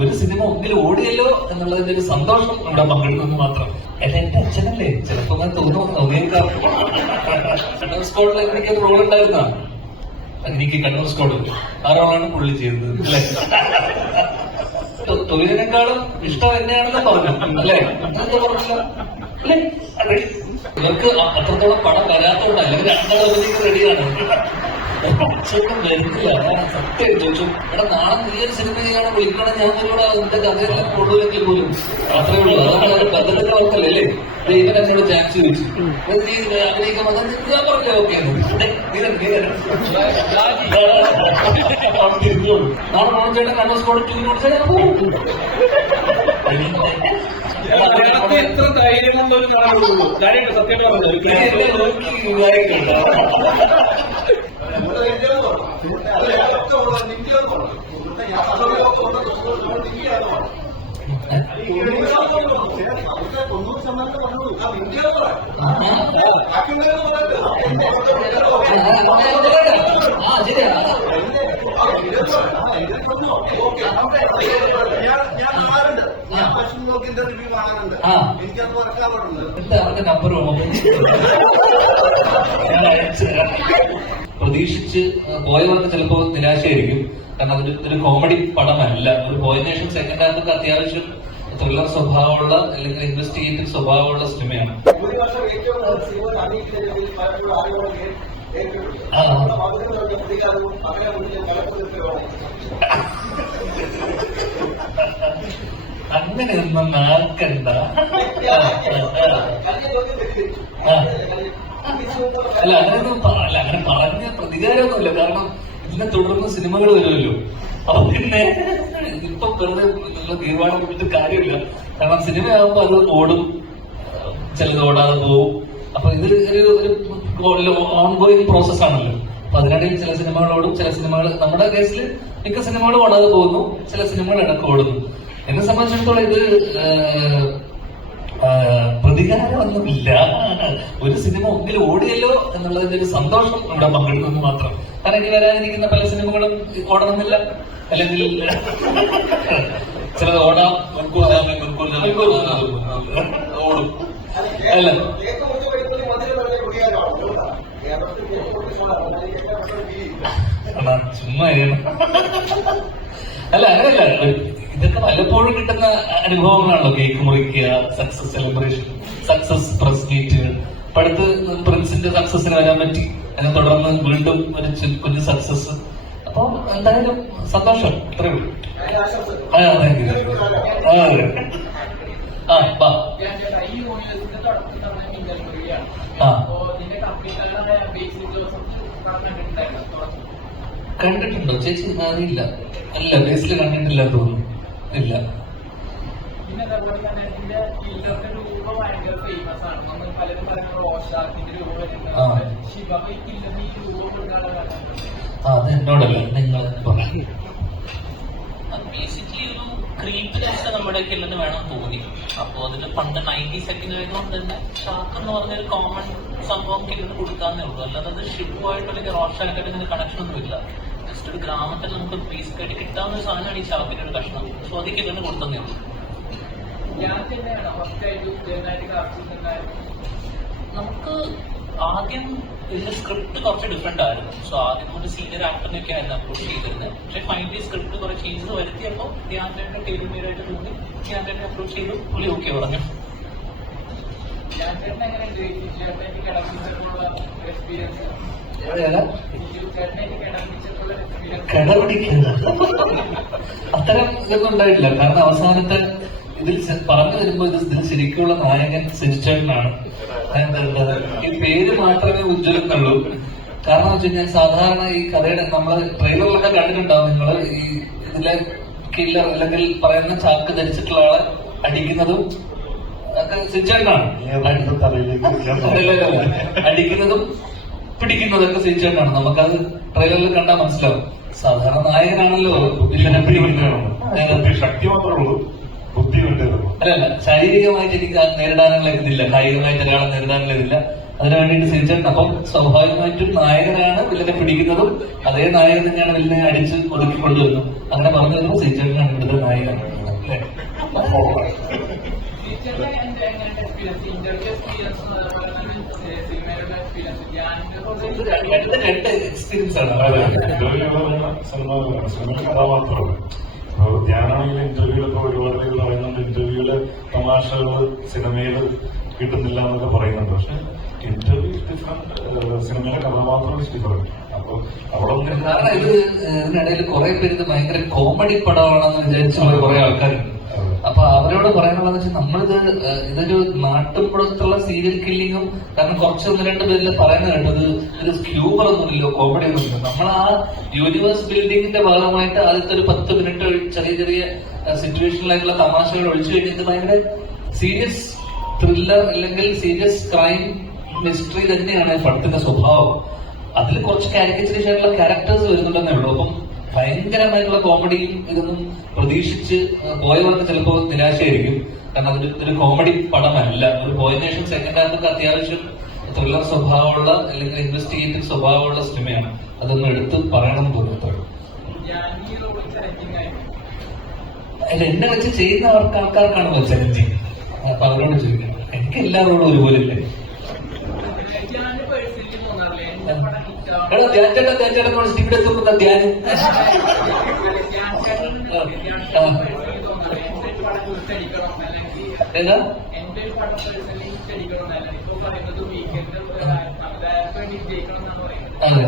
ഒരു സിനിമ ഒന്നിലും ഓടിയല്ലോ എന്നുള്ളതിന്റെ ഒരു സന്തോഷം ഇവിടെ പങ്കെടുക്കുന്നു മാത്രം. എന്റെ അച്ഛനല്ലേ ചിലപ്പോ ഞാൻ തോന്നിയേക്കാം. കണ്ണൂർ സ്കോഡിൽ എനിക്ക് റോൾ ഉണ്ടായിരുന്ന എനിക്ക് കണ്ണൂർ സ്കോഡ് ആ റോളാണ് പുള്ളി ചെയ്തത് അല്ലെ. തൊഴിലിനേക്കാളും ഇഷ്ടം എന്നെയാണെന്ന് പറഞ്ഞു അല്ലെ. എന്താ പറഞ്ഞില്ല അല്ലെ. ഇവർക്ക് അത്രത്തോളം പണം വരാത്തോണ്ട് അല്ലെങ്കിൽ രണ്ടാമതിലേക്ക് റെഡിയാണ്. അച്ഛനും വരുന്നില്ല. സത്യം ചോദിച്ചു എടാ നാളെ നീ ഒരു സിനിമ ചെയ്യാനോ വിളിക്കണം ഞാൻ ഒരുപാട് അതിന്റെ കഥയെല്ലാം കൊണ്ടുവരെങ്കിൽ പോലും അത്രേ ഉള്ളൂ. അതൊക്കെ ബന്ധത്തിന്റെ വർക്കല്ലേ അല്ലേ. ഇവൻ എന്നോട് ചാൻസ് ചോദിച്ചു നീ അഭിനയിക്കാൻ വന്നാൽ ഞാൻ പറഞ്ഞില്ലേ ഓക്കെ നാളെ മോഹൻചേട്ടൻ കണ്ണൂർ സ്കോഡ് 2 കൊടുത്താൽ എത്ര ധൈര്യമുള്ള ഒരു കാണുള്ളൂ. ഞാനായിട്ട് സത്യം പറഞ്ഞത് അവരുടെ നമ്പർ പ്രതീക്ഷിച്ച് പോയവർക്ക് ചിലപ്പോ നിരാശയായിരിക്കും. കാരണം അതൊരു കോമഡി പടമല്ല. ഒരു പോയതിനു ശേഷം സെക്കൻഡ് ഹാഫൊക്കെ അത്യാവശ്യം ത്രില്ലർ സ്വഭാവമുള്ള അല്ലെങ്കിൽ ഇൻവെസ്റ്റിഗേറ്റീവ് സ്വഭാവമുള്ള സിനിമയാണ്. അങ്ങനെയൊന്നും ആക്കണ്ട. അല്ല അങ്ങനെയൊന്നും അങ്ങനെ പറഞ്ഞ പ്രതികാരമൊന്നുമില്ല. കാരണം ഇതിനെ തുടർന്ന് സിനിമകൾ വരുമല്ലോ. അപ്പൊ പിന്നെ ഇപ്പൊ വെറുതെ നിങ്ങൾ തീരുമാനം വിട്ടിട്ട് കാര്യമില്ല. കാരണം സിനിമയാകുമ്പോ അത് ഓടും, ചിലത് ഓടാതെ പോവും. അപ്പൊ ഇത് ഒരു ഓൺഗോയിങ് പ്രോസസ് ആണല്ലോ. അപ്പൊ അതിനിടയിൽ ചില സിനിമകൾ ഓടും, ചില സിനിമകൾ നമ്മുടെ കേസിൽ മിക്ക സിനിമകളും ഓടാതെ പോകുന്നു, ചില സിനിമകൾ ഇടക്ക് ഓടുന്നു. എന്നെ സംബന്ധിച്ചിടത്തോളം ഇത് പ്രതികാരമൊന്നുമില്ല. ഒരു സിനിമ ഒന്നിലും ഓടിയല്ലോ എന്നുള്ളതിന്റെ ഒരു സന്തോഷം ഇവിടെ പങ്കെടുക്കുന്നു മാത്രം. കാരണം ഇനി വരാനിരിക്കുന്ന പല സിനിമകളും ഓടണമെന്നില്ല. അല്ലെങ്കിൽ ചിലത് ഓടാം, ഓടും അല്ല ചുമ്മാ അല്ല അങ്ങനെയല്ല. ഇതൊക്കെ വല്ലപ്പോഴും കിട്ടുന്ന അനുഭവങ്ങളാണല്ലോ. കേക്ക് മുറിക്കുക, success celebration, success press meet. അടുത്ത് പ്രിൻസിന്റെ സക്സസിന് വരാൻ പറ്റി, അതിനെ തുടർന്ന് വീണ്ടും ഒരു കുഞ്ഞു സക്സസ്. അപ്പൊ എന്തായാലും സന്തോഷം. അത്രേ ഉള്ളൂ. കണ്ടിട്ടുണ്ടോ ചേച്ചി? അറിയില്ല. അല്ല ബേസിൽ കണ്ടിട്ടില്ല തോന്നുന്നു. ഇല്ല. അത് എന്നോടല്ല, നിങ്ങൾ പറയും. ബേസിക്കലി ഒരു ക്രീപ്പിനെസ് നമ്മുടെ കില്ലെന്ന് വേണം തോന്നി. അപ്പൊ അതിന് പണ്ട് 90s വരുന്നതുകൊണ്ട് തന്നെ ഷാർക്ക് എന്ന് പറഞ്ഞൊരു കോമൺ സംഭവം കില്ലെന്ന് കൊടുക്കാന്നേ ഉള്ളൂ. അല്ലാതെ അത് ഷിബുമായിട്ട് അല്ലെങ്കിൽ റോഷാക്കായിട്ട് ഇതിന് കണക്ഷൻ ഒന്നുമില്ല. ജസ്റ്റ് ഒരു ഗ്രാമത്തിൽ നമുക്ക് ബേസിക്കായിട്ട് കിട്ടാവുന്ന ഒരു സാധനമാണ് ഈ ഷാർക്കിന്റെ ഒരു കഷ്ണം. സോ അത് കില്ലെന്ന് കൊടുത്തന്നേ ഉള്ളൂ. നമുക്ക് ആദ്യം ഇതിന്റെ സ്ക്രിപ്റ്റ് കുറച്ച് ഡിഫറെന്റ് ആയിരുന്നു. സോ ആദ്യം ഒരു സീനിയർ ആക്ടറിനൊക്കെ ആയിരുന്നു അപ്രോച്ച് ചെയ്തിരുന്നത്. പക്ഷെ ഫൈനലി സ്ക്രിപ്റ്റ് കുറെ ചേഞ്ചസ് വരുത്തിയപ്പോൾ ധ്യാനേട്ടൻ ടേബിൾ മേലായിട്ട് തോന്നി. ധ്യാനേട്ടനെ അപ്രോച്ച് ചെയ്തു, പുള്ളി ഓക്കെ പറഞ്ഞു. കിടപിടിക്കുന്നത് അത്തരം ഇതൊന്നും ഉണ്ടായിട്ടില്ല. കാരണം അവസാനത്തെ ഇതിൽ പറഞ്ഞു വരുമ്പോ ഇതിൽ ശരിക്കുള്ള നായകൻ സിരിച്ചേട്ടനാണ്. ഈ പേര് മാത്രമേ ഉജ്ജ്വലിക്കുന്നുള്ളൂ. കാരണം വെച്ച് കഴിഞ്ഞാൽ സാധാരണ ഈ കഥയുടെ നമ്മള് ട്രെയിലറിലൊക്കെ കണ്ടിട്ടുണ്ടാവും. നിങ്ങൾ ഈ ഇതിലെ കില്ലർ അല്ലെങ്കിൽ പറയുന്ന ചാക്ക് ധരിച്ചിട്ടുള്ള ആളെ അടിക്കുന്നതും ഒക്കെ സിരിച്ചേട്ടനാണ്. അടിക്കുന്നതും പിടിക്കുന്നതൊക്കെ സിരിച്ചേട്ടനാണ്. നമുക്കത് ട്രെയിലറിൽ കണ്ടാൽ മനസ്സിലാവും. സാധാരണ നായകനാണല്ലോ ശക്തി മാത്രമേ ഉള്ളൂ, ബുദ്ധി വേണ്ടത്. അല്ലല്ല, ശാരീരികമായിട്ട് എനിക്ക് നേരിടാനുള്ള ഇതില്ല, കായികമായിട്ട് ഒരാളെ നേരിടാനുള്ള ഇതില്ല. അതിനു വേണ്ടിയിട്ട് സിനിച്ചേട്ടൻ. അപ്പം സ്വാഭാവികമായിട്ടും നായകനാണ് വില്ലനെ പിടിക്കുന്നതും അതേ നായകൻ തന്നെയാണ് വില്ലനെ അടിച്ച് ഒതുക്കി കൊണ്ടുവരുന്നത്. അങ്ങനെ പറഞ്ഞു വരുമ്പോൾ സിനിച്ചേട്ടനാണ് ഇവിടുത്തെ നായകൻ അല്ലേ. രണ്ട് എക്സ്പീരിയൻസ് ആണ്. സിനിമ കഥാപാത്രമാണ്. ഞാനാണെങ്കിൽ ഇന്റർവ്യൂലൊക്കെ ഒരുപാട് പേര് പറയുന്നുണ്ട്, ഇന്റർവ്യൂല് തമാശകള് സിനിമയില് കിട്ടുന്നില്ല എന്നൊക്കെ പറയുന്നുണ്ട്. പക്ഷെ ഇന്റർവ്യൂ ഡിഫറെന്റ്, സിനിമയിലെ കഥാപാത്രം ഡിഫറെന്റ്. അപ്പൊ അവിടെ കാരണം ഇതിനിടയിൽ കുറെ പേര് ഇത് ഭയങ്കര കോമഡി പടമാണെന്ന് വിചാരിച്ചുള്ള കുറെ ആൾക്കാരുണ്ട്. അപ്പൊ അവരോട് പറയാനുള്ളതെന്ന് വെച്ചാൽ നമ്മളിത് ഇതൊരു നാട്ടുമ്പുറത്തുള്ള സീരിയൽ കില്ലിങ്ങും, കാരണം കുറച്ച് 1-2 പേരിൽ പറയുന്നത് കേട്ടത് ഇത് ഹ്യൂമർ ഒന്നുമില്ലോ, കോമഡി ഒന്നുമില്ല. നമ്മൾ ആ യൂണിവേഴ്സ് ബിൽഡിങ്ങിന്റെ ഭാഗമായിട്ട് ആദ്യത്തെ ഒരു 10 മിനിറ്റ് ചെറിയ ചെറിയ സിറ്റുവേഷനിലായിട്ടുള്ള തമാശകൾ ഒഴിച്ചു കഴിഞ്ഞിട്ട് ഭയങ്കര സീരിയസ് ത്രില്ലർ അല്ലെങ്കിൽ സീരിയസ് ക്രൈം മിസ്റ്ററി തന്നെയാണ് പടത്തിന്റെ സ്വഭാവം. അതിൽ കുറച്ച് കാരിക്കേച്ചറൈസ് ആയിട്ടുള്ള ക്യാരക്ടേഴ്സ് വരുന്നുണ്ടെന്നേ ഉള്ളൂ. അപ്പം ഭയങ്കരമായിട്ടുള്ള കോമഡിയും ഇതൊന്നും പ്രതീക്ഷിച്ച് പോയവർക്ക് ചിലപ്പോൾ നിരാശയായിരിക്കും. കാരണം ഒരു കോമഡി പടമല്ല. ഒരു പോയതിനു ശേഷം സെക്കൻഡ് ഹാഫൊക്കെ അത്യാവശ്യം ത്രില്ലർ സ്വഭാവമുള്ള അല്ലെങ്കിൽ ഇൻവെസ്റ്റിഗേറ്റീവ് സ്വഭാവമുള്ള സിനിമയാണ്. അതൊന്നും എടുത്ത് പറയണമെന്ന് തോന്നുന്നു. അല്ല, എന്നെ വെച്ച് ചെയ്യുന്ന ആൾക്കാർക്കാണ് ചലഞ്ചിങ്. അപ്പൊ അവരോട് ചോദിക്കണം. എനിക്ക് എല്ലാവരോടും ഒരുപോലില്ലേ. എടാ ധ്യാൻ ചേട്ടൻ ഇവിടെ എത്തുന്ന ധ്യാൻ ഏതാ അതെ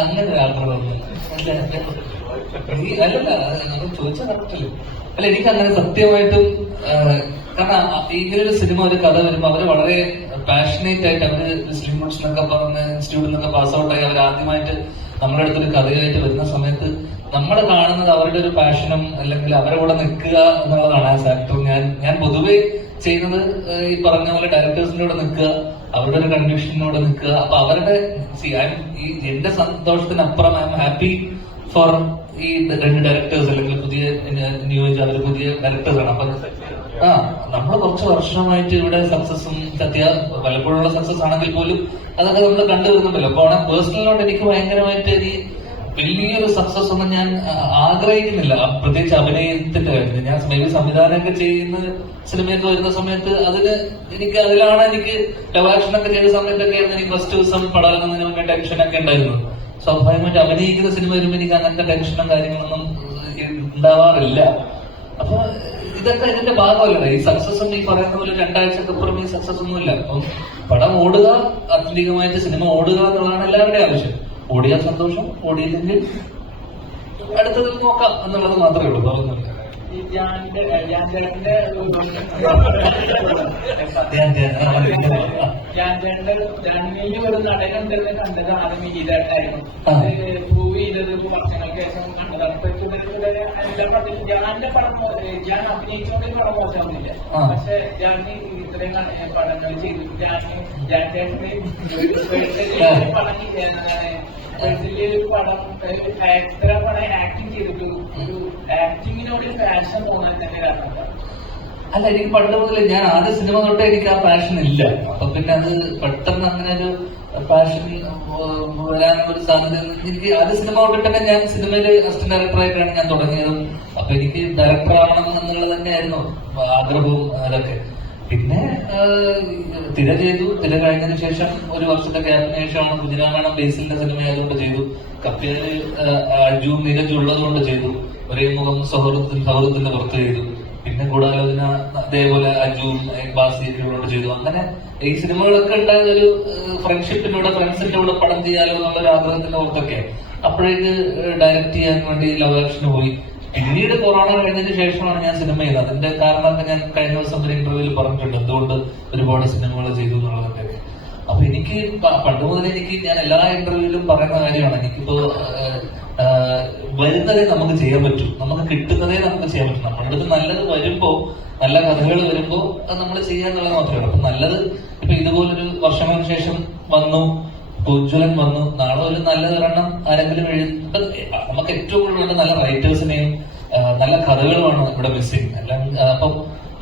അങ്ങനെ അല്ലല്ല, നമ്മൾ ചോദിച്ചാൽ കറക്റ്റല്ലേ. അല്ല, എനിക്ക് അങ്ങനെ സത്യമായിട്ടും കാരണം ഇങ്ങനൊരു സിനിമ, ഒരു കഥ വരുമ്പോൾ അവര് വളരെ പാഷനേറ്റ് ആയിട്ട് അവര് മുസ്ലിം എന്നൊക്കെ പറഞ്ഞ് ഇൻസ്റ്റിറ്റ്യൂട്ടിൽ നിന്നൊക്കെ പാസ് ഔട്ടായി അവർ ആദ്യമായിട്ട് നമ്മുടെ അടുത്തൊരു കഥയായിട്ട് വരുന്ന സമയത്ത് നമ്മൾ കാണുന്നത് അവരുടെ ഒരു പാഷനും അല്ലെങ്കിൽ അവരുടെ കൂടെ നിൽക്കുക എന്നുള്ളതാണ് ആസ് ആക്ടർ. ഞാൻ പൊതുവെ ചെയ്യുന്നത് ഈ പറഞ്ഞ പോലെ ഡയറക്ടേഴ്സിന്റെ കൂടെ നിൽക്കുക, അവരുടെ ഒരു കൺവ്യൂഷനോടെ നിൽക്കുക. അപ്പൊ അവരുടെ ഈ എന്റെ സന്തോഷത്തിനപ്പുറം ഐ എം ഹാപ്പി ഫോർ ഈ 2 ഡയറക്ടേഴ്സ് അല്ലെങ്കിൽ പുതിയ നിയോജിച്ച അവർ പുതിയ ഡയറക്ടേഴ്സാണ്. അപ്പൊ നമ്മൾ കുറച്ച് വർഷമായിട്ട് ഇവിടെ സക്സസും പലപ്പോഴുള്ള സക്സസ് ആണെങ്കിൽ പോലും അതൊക്കെ നമ്മൾ കണ്ടുവരുന്നുണ്ടല്ലോ. അപ്പൊ അവിടെ പേഴ്സണലോട്ട് എനിക്ക് ഭയങ്കരമായിട്ട് ഈ വലിയൊരു സക്സസ് ഒന്നും ഞാൻ ആഗ്രഹിക്കുന്നില്ല. പ്രത്യേകിച്ച് അഭിനയത്തിന്റെ കാര്യത്തിൽ ഞാൻ മേബി സംവിധാനമൊക്കെ ചെയ്യുന്ന സിനിമയൊക്കെ വരുന്ന സമയത്ത് അതിലാണ് എനിക്ക് ലവ് ആക്ഷനൊക്കെ ചെയ്ത സമയത്തൊക്കെ എനിക്ക് ഫസ്റ്റ് ദിവസം പടാകുന്നതിന് മുന്നേ ടെൻഷനൊക്കെ ഉണ്ടായിരുന്നു. സ്വാഭാവികമായിട്ട് അഭിനയിക്കുന്ന സിനിമ വരുമ്പോൾ എനിക്ക് അങ്ങനത്തെ ടെൻഷനും കാര്യങ്ങളൊന്നും ഉണ്ടാവാറില്ല. അപ്പൊ ഇതൊക്കെ ഇതിന്റെ ഭാഗമല്ലേ. ഈ സക്സസ് ഈ പറയുന്ന പോലെ 2 ആഴ്ചക്കപ്പുറം ഈ സക്സസ് ഒന്നുമില്ല. അപ്പം പടം ഓടുക, ആത്യന്തികമായിട്ട് സിനിമ ഓടുക എന്നുള്ളതാണ് എല്ലാവരുടെയും ആവശ്യം. ഓടിയാൽ സന്തോഷം, ഓടിയില്ലെങ്കിൽ അടുത്തത് നോക്കാം എന്നുള്ളത് മാത്രമേ ഉള്ളൂ. പറഞ്ഞില്ല ഒരു നടനുണ്ടെന്ന് കണ്ടത് ആദ്യം ഇതായിട്ടായിരുന്നു. പ്രൂവ് ചെയ്തത് വർഷങ്ങൾക്ക് ശേഷം കണ്ടതാണ്. എല്ലാ പടത്തിലും ഞാന്റെ പടം ഞാൻ അഭിനയിച്ചുകൊണ്ട് പടം മോശമൊന്നുമില്ല. പക്ഷെ ഞാൻ ഇത്രയും പടങ്ങൾ ചെയ്തു. ഞാൻ പടം ഒരു പടം എത്ര പടം ആക്ടിങ് ചെയ്തിട്ടു ഒരു ആക്ടിങ്ങിനോട് പാഷൻ തോന്നാൻ തന്നെ കാരണം. അല്ല, എനിക്ക് പണ്ട് മുതലേ ഞാൻ ആദ്യ സിനിമ തൊട്ടേ എനിക്ക് ആ പാഷൻ ഇല്ല. അപ്പൊ പിന്നെ അത് പെട്ടെന്ന് അങ്ങനെ ഒരു പാഷൻ വരാനൊരു സാധ്യത എനിക്ക് ആദ്യ സിനിമ തൊട്ടിട്ട് തന്നെ ഞാൻ സിനിമയില് അസിസ്റ്റന്റ് ഡയറക്ടറായിട്ടാണ് ഞാൻ തുടങ്ങിയതും. അപ്പൊ എനിക്ക് ഡയറക്ടർ ആവണം എന്നുള്ളത് തന്നെയായിരുന്നു ആഗ്രഹവും അതൊക്കെ. പിന്നെ തിര ചെയ്തു. തിര കഴിഞ്ഞതിന് ശേഷം 1 വർഷത്തെ ഗ്യാപ്പിന് ശേഷമാണ് കുഞ്ഞിരാമായണം ബേസിലിന്റെ സിനിമ ആയതുകൊണ്ട് ചെയ്തു. കപ്പിയാല് അജുവും നീരജും ഉള്ളതുകൊണ്ട് ചെയ്തു. ഒരേ മുഖം സൗഹൃദത്തിന്റെ പുറത്ത് ചെയ്തു. പിന്നെ ഗൂഢാലോചന അതേപോലെ അജുവും ബാസിയൊക്കെ ഉള്ളതുകൊണ്ട് ചെയ്തു. അങ്ങനെ ഈ സിനിമകളൊക്കെ ഉണ്ടായത് ഒരു ഫ്രണ്ട്ഷിപ്പിലൂടെ ഫ്രണ്ട്സിന്റെ കൂടെ പടം ചെയ്യാലോ എന്നുള്ളൊരു ആഗ്രഹത്തിന്റെ പുറത്തൊക്കെ. അപ്പോഴേക്ക് ഡയറക്ട് ചെയ്യാൻ വേണ്ടി ലവ് ആക്ഷന് പോയി. പിന്നീട് കൊറോണ കഴിഞ്ഞതിന് ശേഷമാണ് ഞാൻ സിനിമ ചെയ്തത്. അതിന്റെ കാരണമൊക്കെ ഞാൻ കഴിഞ്ഞ ദിവസം ഒരു ഇന്റർവ്യൂവിൽ പറഞ്ഞിട്ടുണ്ട്, എന്തുകൊണ്ട് ഒരുപാട് സിനിമകൾ ചെയ്തു എന്നുള്ളതൊക്കെ. അപ്പൊ എനിക്ക് പണ്ട് മുതൽ ഞാൻ എല്ലാ ഇന്റർവ്യൂവിലും പറയുന്ന കാര്യമാണ്, എനിക്കിപ്പോ വരുന്നതേ നമുക്ക് ചെയ്യാൻ പറ്റും, നമുക്ക് കിട്ടുന്നതേ നമുക്ക് ചെയ്യാൻ പറ്റും. നമ്മുടെ അടുത്ത് നല്ലത് വരുമ്പോ, നല്ല കഥകൾ വരുമ്പോ അത് നമ്മൾ ചെയ്യാന്നുള്ളത് മാത്രമേ ഉള്ളൂ. അപ്പൊ നല്ലത് ഇപ്പൊ ഇതുപോലൊരു വർഷങ്ങൾക്ക് ശേഷം വന്നു, ഉജ്ജ്വലൻ വന്നു, നാളെ ഒരു നല്ലതൊരെണ്ണം ആരെങ്കിലും ഇപ്പൊ നമുക്ക് ഏറ്റവും കൂടുതൽ നല്ല റൈറ്റേഴ്സിനെയും നല്ല കഥകളുമാണ് ഇവിടെ മിസ്സിങ്. അപ്പം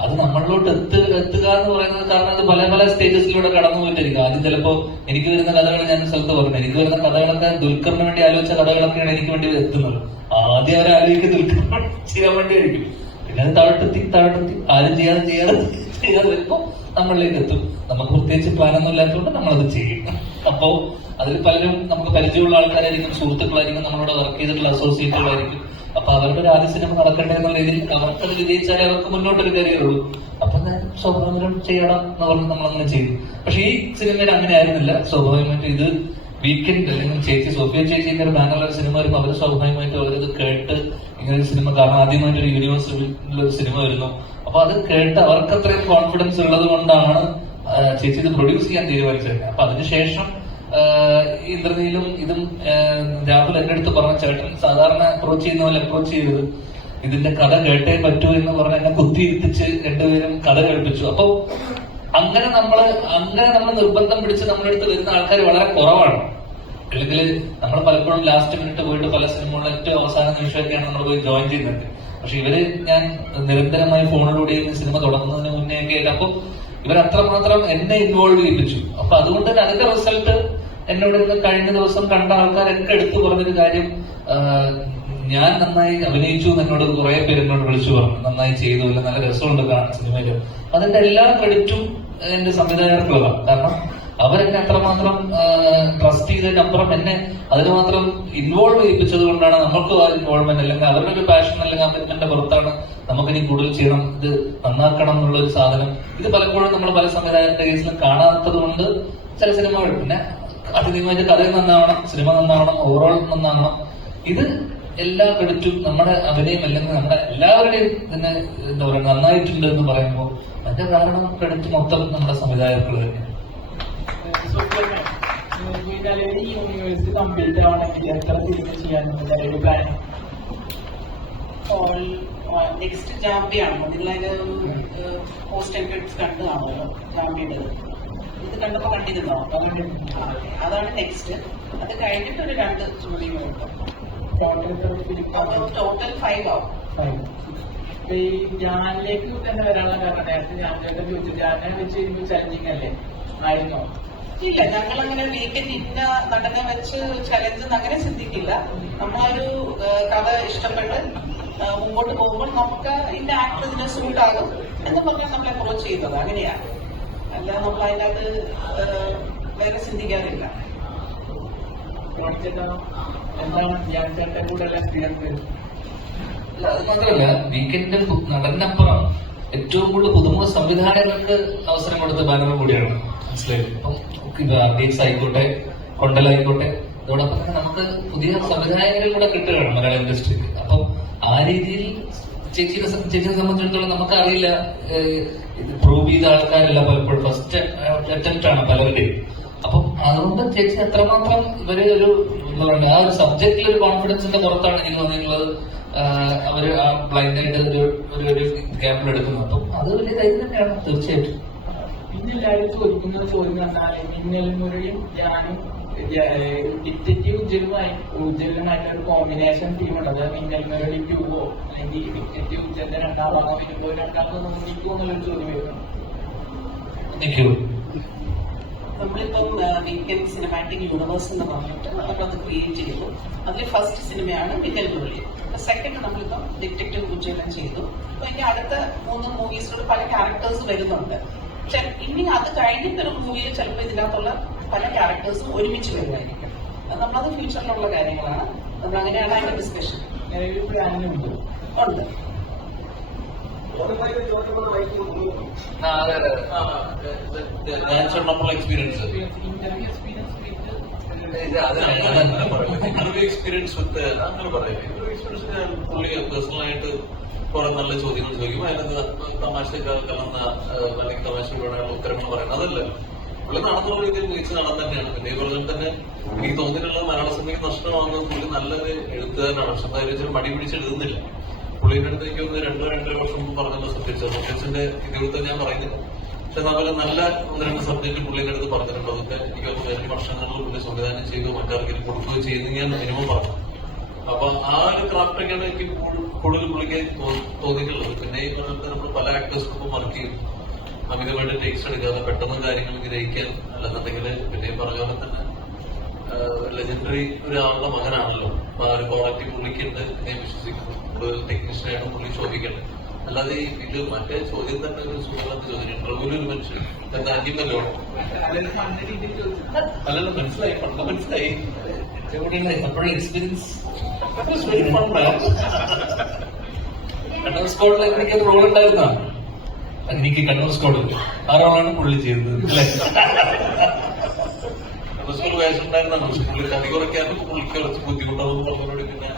അത് നമ്മളിലോട്ട് എത്തുക എന്ന് പറയുന്നത് കാരണം അത് പല പല സ്റ്റേജസിലൂടെ കടന്നു പോയിട്ടിരിക്കും. ആദ്യം ചിലപ്പോ എനിക്ക് വരുന്ന കഥകൾ ഞാൻ സ്ഥലത്ത് പറഞ്ഞു, എനിക്ക് വരുന്ന കഥകളൊക്കെ ദുൽഖറിന് വേണ്ടി ആലോചിച്ച കഥകളൊക്കെയാണ് എനിക്ക് വേണ്ടി എത്തുന്നത്. ആദ്യം അവരാലോചിക്കുക ദുൽഖർ ചെയ്യാൻ വേണ്ടിയായിരിക്കും, പിന്നെ അത് താഴ്ത്തെത്തി ആരും ചെയ്യാതെ വരുമ്പോ നമ്മളിലേക്ക് എത്തും. നമുക്ക് പ്രത്യേകിച്ച് പ്ലാനൊന്നും ഇല്ലാത്തതുകൊണ്ട് നമ്മളത് ചെയ്യും. അപ്പോ അതിൽ പലരും നമുക്ക് പരിചയമുള്ള ആൾക്കാരായിരിക്കും, സുഹൃത്തുക്കളായിരിക്കും, നമ്മളോട് വർക്ക് ചെയ്തിട്ടുള്ള അസോസിയേറ്റുകളായിരിക്കും. അപ്പൊ അവരുടെ ഒരു ആദ്യ സിനിമ നടക്കട്ടെ എന്നുള്ള രീതിയിൽ അവർക്കത് വിജയിച്ചാലേ അവർക്ക് മുന്നോട്ടൊരു കരിയറുള്ളൂ. അപ്പൊ ഞാൻ സ്വാഭാവികം ചെയ്യണം എന്ന് പറഞ്ഞ് നമ്മളങ്ങനെ ചെയ്തു. പക്ഷെ ഈ സിനിമയിൽ അങ്ങനെ ആയിരുന്നില്ല. സ്വാഭാവികമായിട്ട് ഇത് വീക്കെൻഡ് അല്ലെങ്കിൽ ചേച്ചി സോഫിയ ചേച്ചിന്റെ ഒരു ബാനറിൽ ഒരു സിനിമ വരുമ്പോൾ അവര് സ്വാഭാവികമായിട്ടും അവരത് കേട്ട് ഇങ്ങനെ ഒരു സിനിമ, കാരണം ആദ്യമായിട്ടൊരു യൂണിവേഴ്സിറ്റിയിലൊരു സിനിമ വരുന്നു, അപ്പൊ അത് കേട്ട് അവർക്ക് അത്രയും കോൺഫിഡൻസ് ഉള്ളത് കൊണ്ടാണ് ചേച്ചി ഇത് പ്രൊഡ്യൂസ് ചെയ്യാൻ തീരുമാനിച്ചത്. അപ്പൊ അതിനുശേഷം ഇന്ദ്രനീലും ഇതും രാഹുൽ എന്റെ അടുത്ത് പറഞ്ഞ ചേട്ടൻ സാധാരണ അപ്രോച്ച് ചെയ്യുന്ന പോലെ അപ്രോച്ച് ചെയ്തത് ഇതിന്റെ കഥ കേട്ടേ പറ്റൂ എന്ന് പറഞ്ഞ് എന്നെ കുത്തിയിരുത്തിച്ച് രണ്ടുപേരും കഥ കേൾപ്പിച്ചു. അപ്പൊ അങ്ങനെ നമ്മൾ നിർബന്ധം പിടിച്ച് നമ്മുടെ അടുത്ത് വരുന്ന ആൾക്കാർ വളരെ കുറവാണ്. അല്ലെങ്കിൽ നമ്മൾ പലപ്പോഴും ലാസ്റ്റ് മിനിറ്റ് പോയിട്ട് പല സിനിമകളിലും ഏറ്റവും അവസാന നിമിഷമൊക്കെയാണ് നമ്മൾ പോയി ജോയിൻ ചെയ്യുന്നത്. പക്ഷെ ഇവര് ഞാൻ നിരന്തരമായി ഫോണിലൂടെ സിനിമ തുടങ്ങുന്നതിന് മുന്നേ ഒക്കെ ആയിട്ട് അപ്പൊ ഇവർ അത്രമാത്രം എന്നെ ഇൻവോൾവ് ചെയ്യിപ്പിച്ചു. അപ്പൊ അതുകൊണ്ട് തന്നെ അതിന്റെ റിസൾട്ട് എന്നോട് ഇന്ന് കഴിഞ്ഞ ദിവസം കണ്ട ആൾക്കാരൊക്കെ എടുത്തു പറഞ്ഞൊരു കാര്യം, ഞാൻ നന്നായി അഭിനയിച്ചു എന്നോട് കുറെ പേര് എന്നോട് വിളിച്ചു പറഞ്ഞു, നന്നായി ചെയ്തു, അല്ല നല്ല രസമുണ്ട് കാണാൻ സിനിമയില്. അതിന്റെ എല്ലാ ക്രെഡിറ്റും എന്റെ സംവിധായകർക്കുള്ളതാണ്. കാരണം അവരെന്നെ അത്രമാത്രം ട്രസ്റ്റ് ചെയ്തതിനപ്പുറം എന്നെ അതിന് മാത്രം ഇൻവോൾവ് ചെയ്യിപ്പിച്ചത് കൊണ്ടാണ് നമ്മൾക്ക് ആ ഇൻവോൾവ്മെന്റ് അല്ലെങ്കിൽ അവരുടെ ഒരു പാഷൻ അല്ലെങ്കിൽ കമ്മിറ്റ്മെന്റിന്റെ പുറത്താണ് നമുക്കിനി കൂടുതൽ ചെയ്യണം, ഇത് നന്നാക്കണം എന്നുള്ള ഒരു സാധനം. ഇത് പലപ്പോഴും നമ്മൾ പല സംവിധായകരുടെ കേസിലും കാണാത്തത് കൊണ്ട് ചില സിനിമകൾ, പിന്നെ അതിനുവേണ്ടി കഥ നന്നാവണം, സിനിമ നന്നാവണം, ഓവറോൾ നന്നാവണം. ഇത് എല്ലാ ക്രെഡിറ്റും നമ്മുടെ അഭിനയം അല്ലെങ്കിൽ നമ്മുടെ എല്ലാവരുടെയും തന്നെ എന്താ പറയുക നന്നായിട്ടുണ്ട് എന്ന് പറയുമ്പോൾ അതിന്റെ കാരണം ക്രെഡിറ്റ് മൊത്തം നമ്മുടെ സംവിധായകർക്ക് തന്നെയാണ്. യൂണിവേഴ്സിറ്റി കംപ്ലീറ്റ് ആവണമെങ്കിൽ എത്ര സിനിമ ചെയ്യാനുള്ള ഒരു പ്ലാൻ? നെക്സ്റ്റ് ജാമ്പിയാണ്. നിങ്ങളതിന്റെ പോസ്റ്റ് എൻട്രിപ്സ് കണ്ടു കാണുമല്ലോ ജാമ്പിയുടെ. ഇത് കണ്ടപ്പോ കണ്ടിരുന്നോ? അതാണ് നെക്സ്റ്റ്. അത് കഴിഞ്ഞിട്ട് ഒരു 2 ചുമതലയുണ്ട്. ടോട്ടൽ 5 ആവും. ഈ ജാനിലേക്ക് തന്നെ വരാനുള്ള കാരണം നേരത്തെ ഞാൻ ചോദിച്ചു, ജാനെ വെച്ച് ചലഞ്ചിങ് അല്ലേ ആയിരുന്നോ? ഇല്ല, ഞങ്ങൾ അങ്ങനെ വീക്കെൻഡ് ഇന്ന നടനെ വെച്ച് ചലഞ്ച് അങ്ങനെ ചിന്തിക്കില്ല. നമ്മളൊരു കഥ ഇഷ്ടപ്പെട്ട് മുമ്പോട്ട് പോകുമ്പോൾ നമുക്ക് ഇന്ന ആക്ടർ ഇതിനെ സൂട്ട് ആകും എന്ന് പറഞ്ഞാൽ നമ്മൾ അപ്രോച്ച് ചെയ്യുന്നത് അങ്ങനെയാണ്. അല്ല നമ്മൾ അതിനകത്ത് വേറെ ചിന്തിക്കാറില്ല. എന്താണ് ജാൻചേട്ടന്റെ കൂടെ എക്സ്പീരിയൻസ്? അത് മാത്രമല്ല, വീക്കെൻഡിൽ നടനപ്പുറം ഏറ്റവും കൂടുതൽ പുതുമുഖ സംവിധായകർക്ക് അവസരം കൊടുത്ത ബാനറും കൂടിയാണ്. മനസ്സിലായി? ഇപ്പം ആർഡിഎക്സ് ആയിക്കോട്ടെ, കൊണ്ടലായിക്കോട്ടെ, അതോടൊപ്പം തന്നെ നമുക്ക് പുതിയ സംവിധായകരും കൂടെ കിട്ടുകയാണ് മലയാള ഇൻഡസ്ട്രിയിൽ. അപ്പം ആ രീതിയിൽ ചേച്ചിയെ സംബന്ധിച്ചിടത്തോളം നമുക്കറിയില്ല, ഇത് പ്രൂവ് ചെയ്ത ആൾക്കാരല്ല പലപ്പോഴും, ഫസ്റ്റ് അറ്റംപ്റ്റ് ആണ് പലരുടെയും. അപ്പം അതുകൊണ്ട് ചേച്ചി എത്രമാത്രം ഇവര് ഒരു എന്താ പറയുക ആ ഒരു സബ്ജക്റ്റിൽ ഒരു കോൺഫിഡൻസിന്റെ പുറത്താണ് എനിക്ക് തോന്നിയിട്ടുള്ളത്. അവര് ആ ബ്ലൈൻഡ് ആയിട്ട് ഒരു ക്യാമ്പിൽ എടുക്കുന്നത്. അപ്പം അത് വലിയ കാര്യം തന്നെയാണ് തീർച്ചയായിട്ടും. പിന്നെ എല്ലാവരും ചോദിക്കുന്ന ചോദ്യം കണ്ടാൽ മിന്നൽമുരളിയും ഞാനും ഡിറ്റക്റ്റീവ് ഉജ്ജലുമായിട്ട് ഒരു കോമ്പിനേഷൻ ടീമുണ്ട്. അത് മിന്നൽമുരളി 2 അല്ലെങ്കിൽ ഡിറ്റക്റ്റീവ് ഉജ്ജലിന്റെ 2ാം ഭാഗം വരുമ്പോൾ 2ാമതൊന്നും നിൽക്കുമോ എന്നുള്ളൊരു ചോദ്യം വരുന്നു. നമ്മളിപ്പം വീക്കെൻഡ് സിനിമാറ്റിക് യൂണിവേഴ്സ് എന്ന് പറഞ്ഞിട്ട് നമ്മളത് ക്രിയേറ്റ് ചെയ്തു. അതിൽ ഫസ്റ്റ് സിനിമയാണ് മിന്നൽ മുരളി. സെക്കൻഡ് നമ്മളിപ്പം ഡിറ്റക്റ്റീവ് ഉജ്ജലൻ ചെയ്തു. അപ്പൊ ഇനി അടുത്ത 3 മൂവീസിലൂടെ പല ക്യാരക്ടേഴ്സ് വരുന്നുണ്ട്. ഇനി അത് കഴിഞ്ഞിട്ടൊരു മൂവിയിൽ ചിലപ്പോൾ ഇതിനകത്തുള്ള പല ക്യാരക്ടേഴ്സും ഒരുമിച്ച് വരുമായിരിക്കും. അത് നമ്മളത് ഫ്യൂച്ചറിലുള്ള കാര്യങ്ങളാണ്. നമ്മൾ അങ്ങനെയാണ് അതിന്റെ ഡിസ്കഷൻ. പ്ലാനിലുണ്ട് ഉണ്ട്. എക്സ്പീരിയൻസ് അങ്ങനെ പറയാം. പുള്ളി പേഴ്സണലായിട്ട് കുറെ നല്ല ചോദ്യങ്ങൾ ചോദിക്കും, അതിനകത്ത് തമാശ കലർന്ന അല്ലെങ്കിൽ തമാശയോടെ ഉത്തരങ്ങൾ പറയുന്നത് അതല്ല. പുള്ളി നടന്നുള്ള രീതിയിൽ മികച്ച നടൻ തന്നെയാണ്. പിന്നെ ഈ പറഞ്ഞാൽ തന്നെ എനിക്ക് തോന്നിയിട്ടുള്ളത് മലയാള സിനിമയ്ക്ക് നഷ്ടമാകുന്നത് പുള്ളി നല്ലൊരു എഴുത്തുകാരനാണ്. പക്ഷെ അതിൽ മടി പിടിച്ച് എഴുതുന്നില്ല. പുള്ളിയുടെ അടുത്ത് എനിക്ക് ഒന്ന് 2-2.5 വർഷം മുമ്പ് പറഞ്ഞല്ലോ സത്യത്തിന്റെ ഇതിലൂടെ ഞാൻ പറയുന്നില്ല. പക്ഷെ അതുപോലെ നല്ല 1-2 സബ്ജക്ട് പുള്ളിയുടെ അടുത്ത് പറഞ്ഞിട്ടുണ്ട്. അതൊക്കെ എനിക്ക് വേറെ വർഷങ്ങളിൽ പുള്ളി സംവിധാനം ചെയ്ത് മറ്റാർക്കെങ്കിലും കൊടുക്കുകയോ ചെയ്യുന്ന ഞാൻ മിനിമം പറഞ്ഞു. അപ്പൊ ആ ഒരു ക്രാഫ്റ്റൊക്കെയാണ് എനിക്ക് കൂടുതൽ പുള്ളിക്ക് തോന്നിയിട്ടുള്ളത്. പിന്നെ ഈ പറഞ്ഞിട്ട് നമ്മൾ പല ആക്ടേഴ്സിനൊപ്പം വർക്ക് ചെയ്യും, അമിതമായിട്ട് ടേക്സ് എടുക്കാതെ പെട്ടെന്ന് കാര്യങ്ങൾ ഗ്രഹിക്കാൻ, അല്ലെന്നുണ്ടെങ്കിൽ പിന്നെ പറഞ്ഞ പോലെ തന്നെ ലെജൻഡറി ഒരാളുടെ മകനാണല്ലോ. അപ്പൊ ആ ഒരു ക്വാളിറ്റി പുള്ളിക്കുണ്ട് ഞാൻ വിശ്വസിക്കുന്നു. ടെക്നീഷ്യനായിട്ട് പുള്ളി ചോദിക്കട്ടെ. അല്ലാതെ ഇത് മറ്റേ ചോദ്യം തന്നെ ഒരു സുഖമില്ലാത്ത ചോദ്യം. ഇന്റർവ്യൂവിൽ ഒരു മനുഷ്യൻ എന്താക്കിയല്ലോ അല്ലല്ലോ, മനസ്സിലായി, പണ്ട് മനസ്സിലായി. എക്സ്പീരിയൻസ് കണ്ണൂർ സ്കോഡിൽ എനിക്കൊരു റോൾ ഉണ്ടായിരുന്ന, എനിക്ക് കണ്ണൂർ സ്കോഡിൽ ആ റോളാണ് പുള്ളി ചെയ്തത് അല്ലേ? സ്കൂൾ വയസ്സുണ്ടായിരുന്ന പുള്ളി തടി കുറയ്ക്കാനും പുള്ളിക്ക് കുറച്ച് ബുദ്ധിമുട്ടാണെന്ന് പറഞ്ഞോട് പിന്നെ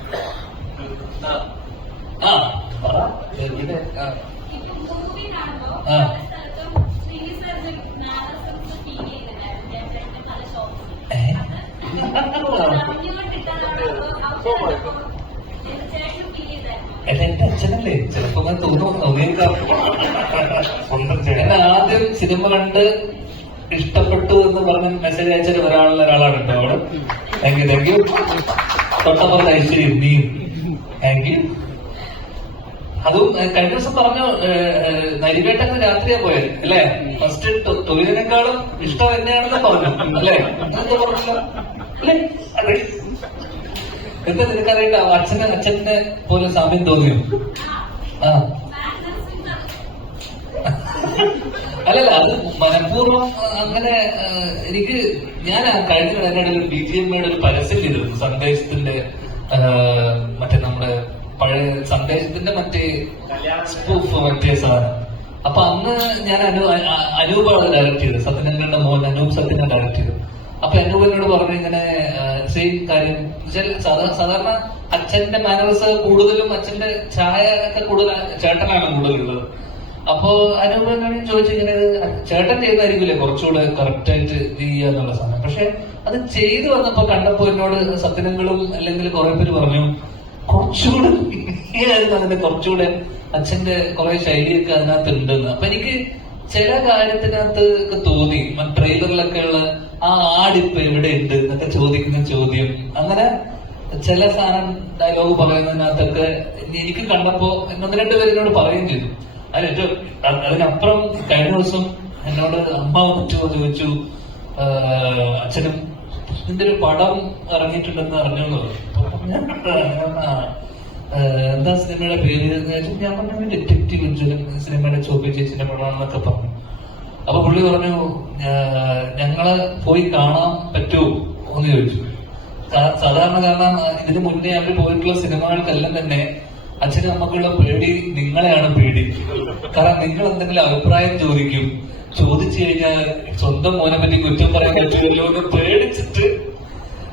എന്റെ അച്ഛനല്ലേ ചിലപ്പോ തോന്നിയേക്കാം. എന്നെ ആദ്യം സിനിമ കണ്ട് ഇഷ്ടപ്പെട്ടു എന്ന് പറഞ്ഞ് മെസ്സേജ് അയച്ച ഒരാളാണ് കേട്ടോ അവിടെ. Thank you, thank you. തൊട്ടപ്പുറത്ത് ഐശ്വര്യം നീ, താങ്ക് യു. അതും കഴിഞ്ഞ ദിവസം പറഞ്ഞു, നരിവേട്ടന്ന് രാത്രിയാ പോയത് അല്ലേ? ഫസ്റ്റ് തൊഴിലിനേക്കാളും ഇഷ്ടം എന്നെയാണെന്ന് പറഞ്ഞു അല്ലേ? എന്താ പറഞ്ഞില്ല അല്ലേ? അതെ. എന്താ നിനക്കറിയില്ല, അച്ഛനെ പോലെ സാമ്യം തോന്നിയോ? ആ അല്ലല്ല, അത് മനഃപൂർവ്വം അങ്ങനെ എനിക്ക് ഞാൻ കഴിഞ്ഞ അതിനിടയിൽ BGMയുടെ ഒരു പരസ്യം ചെയ്തിരുന്നു. സന്ദേശത്തിന്റെ മറ്റേ നമ്മുടെ പഴയ സന്ദേശത്തിന്റെ മറ്റേ സ്പൂഫ് മറ്റേ സാധനം. അപ്പൊ അന്ന് ഞാൻ അനൂപാണ് ഡയറക്ട് ചെയ്തത്. സത്യനന്ദന്റെ മോൻ അനൂപ് സത്യനെ ഡയറക്ട് ചെയ്തത്. അപ്പൊ അനൂപ് എന്നോട് പറഞ്ഞു ഇങ്ങനെ സെയിം കാര്യം. സാധാരണ അച്ഛന്റെ മാനേഴ്സ് കൂടുതലും, അച്ഛന്റെ ചായ ഒക്കെ കൂടുതൽ ചേട്ടനാണ് കൂടുതലുള്ളത്. അപ്പൊ അനൂപ് എന്നോട് ചോദിച്ചു, ഇങ്ങനെ ചേട്ടൻ ചെയ്യുന്നതായിരിക്കില്ലേ കുറച്ചുകൂടെ കറക്റ്റ് ആയിട്ട് ചെയ്യാന്നുള്ള സമയം. പക്ഷെ അത് ചെയ്തു വന്നപ്പോ കണ്ടപ്പോ എന്നോട് സത്യനങ്ങളും അല്ലെങ്കിൽ കുറെ പേര് പറഞ്ഞു കുറച്ചുകൂടെ അതിന്റെ കുറച്ചുകൂടെ അച്ഛന്റെ കുറെ ശൈലിയൊക്കെ അതിനകത്ത് ഉണ്ടെന്ന്. അപ്പൊ എനിക്ക് ചില കാര്യത്തിനകത്ത് ഒക്കെ തോന്നി, ട്രെയിലറിലൊക്കെ ഉള്ള ആ ആടിപ്പ് എവിടെ ഉണ്ട് എന്നൊക്കെ ചോദിക്കുന്ന ചോദ്യം, അങ്ങനെ ചില സാധനം ഡയലോഗ് പറയുന്നതിനകത്തൊക്കെ എനിക്ക് കണ്ടപ്പോ 1-2 പേര് പറയുകയും ചെയ്തു. അതിനപ്പുറം കഴിഞ്ഞ ദിവസം എന്നോട് അമ്മ വന്നിട്ട് ചോദിച്ചു, അച്ഛനും ഇതിന്റെ ഒരു പടം ഇറങ്ങിയിട്ടുണ്ടെന്ന് അറിഞ്ഞു. എന്താ സിനിമയുടെ പേര്? ഞാൻ പറഞ്ഞു ഡിറ്റക്റ്റീവ് ഉജ്ജ്വലൻ, സിനിമയുടെ ചോപ്പി ചേച്ചിന്റെ പടമാണെന്നൊക്കെ പറഞ്ഞു. അപ്പൊ പുള്ളി പറഞ്ഞു, ഞങ്ങള് പോയി കാണാൻ പറ്റുമോ എന്ന് ചോദിച്ചു. സാധാരണ കാരണം ഇതിനു മുന്നേ അവര് പോയിട്ടുള്ള സിനിമകൾക്കെല്ലാം തന്നെ അച്ഛനും അമ്മക്കുള്ള പേടി നിങ്ങളെയാണ് പേടി. കാരണം നിങ്ങൾ എന്തെങ്കിലും അഭിപ്രായം ചോദിച്ചു കഴിഞ്ഞാൽ സ്വന്തം മോനെ പറ്റി കുറ്റം പറയാൻ പറ്റുമല്ലോ എന്ന് പേടിച്ചിട്ട്,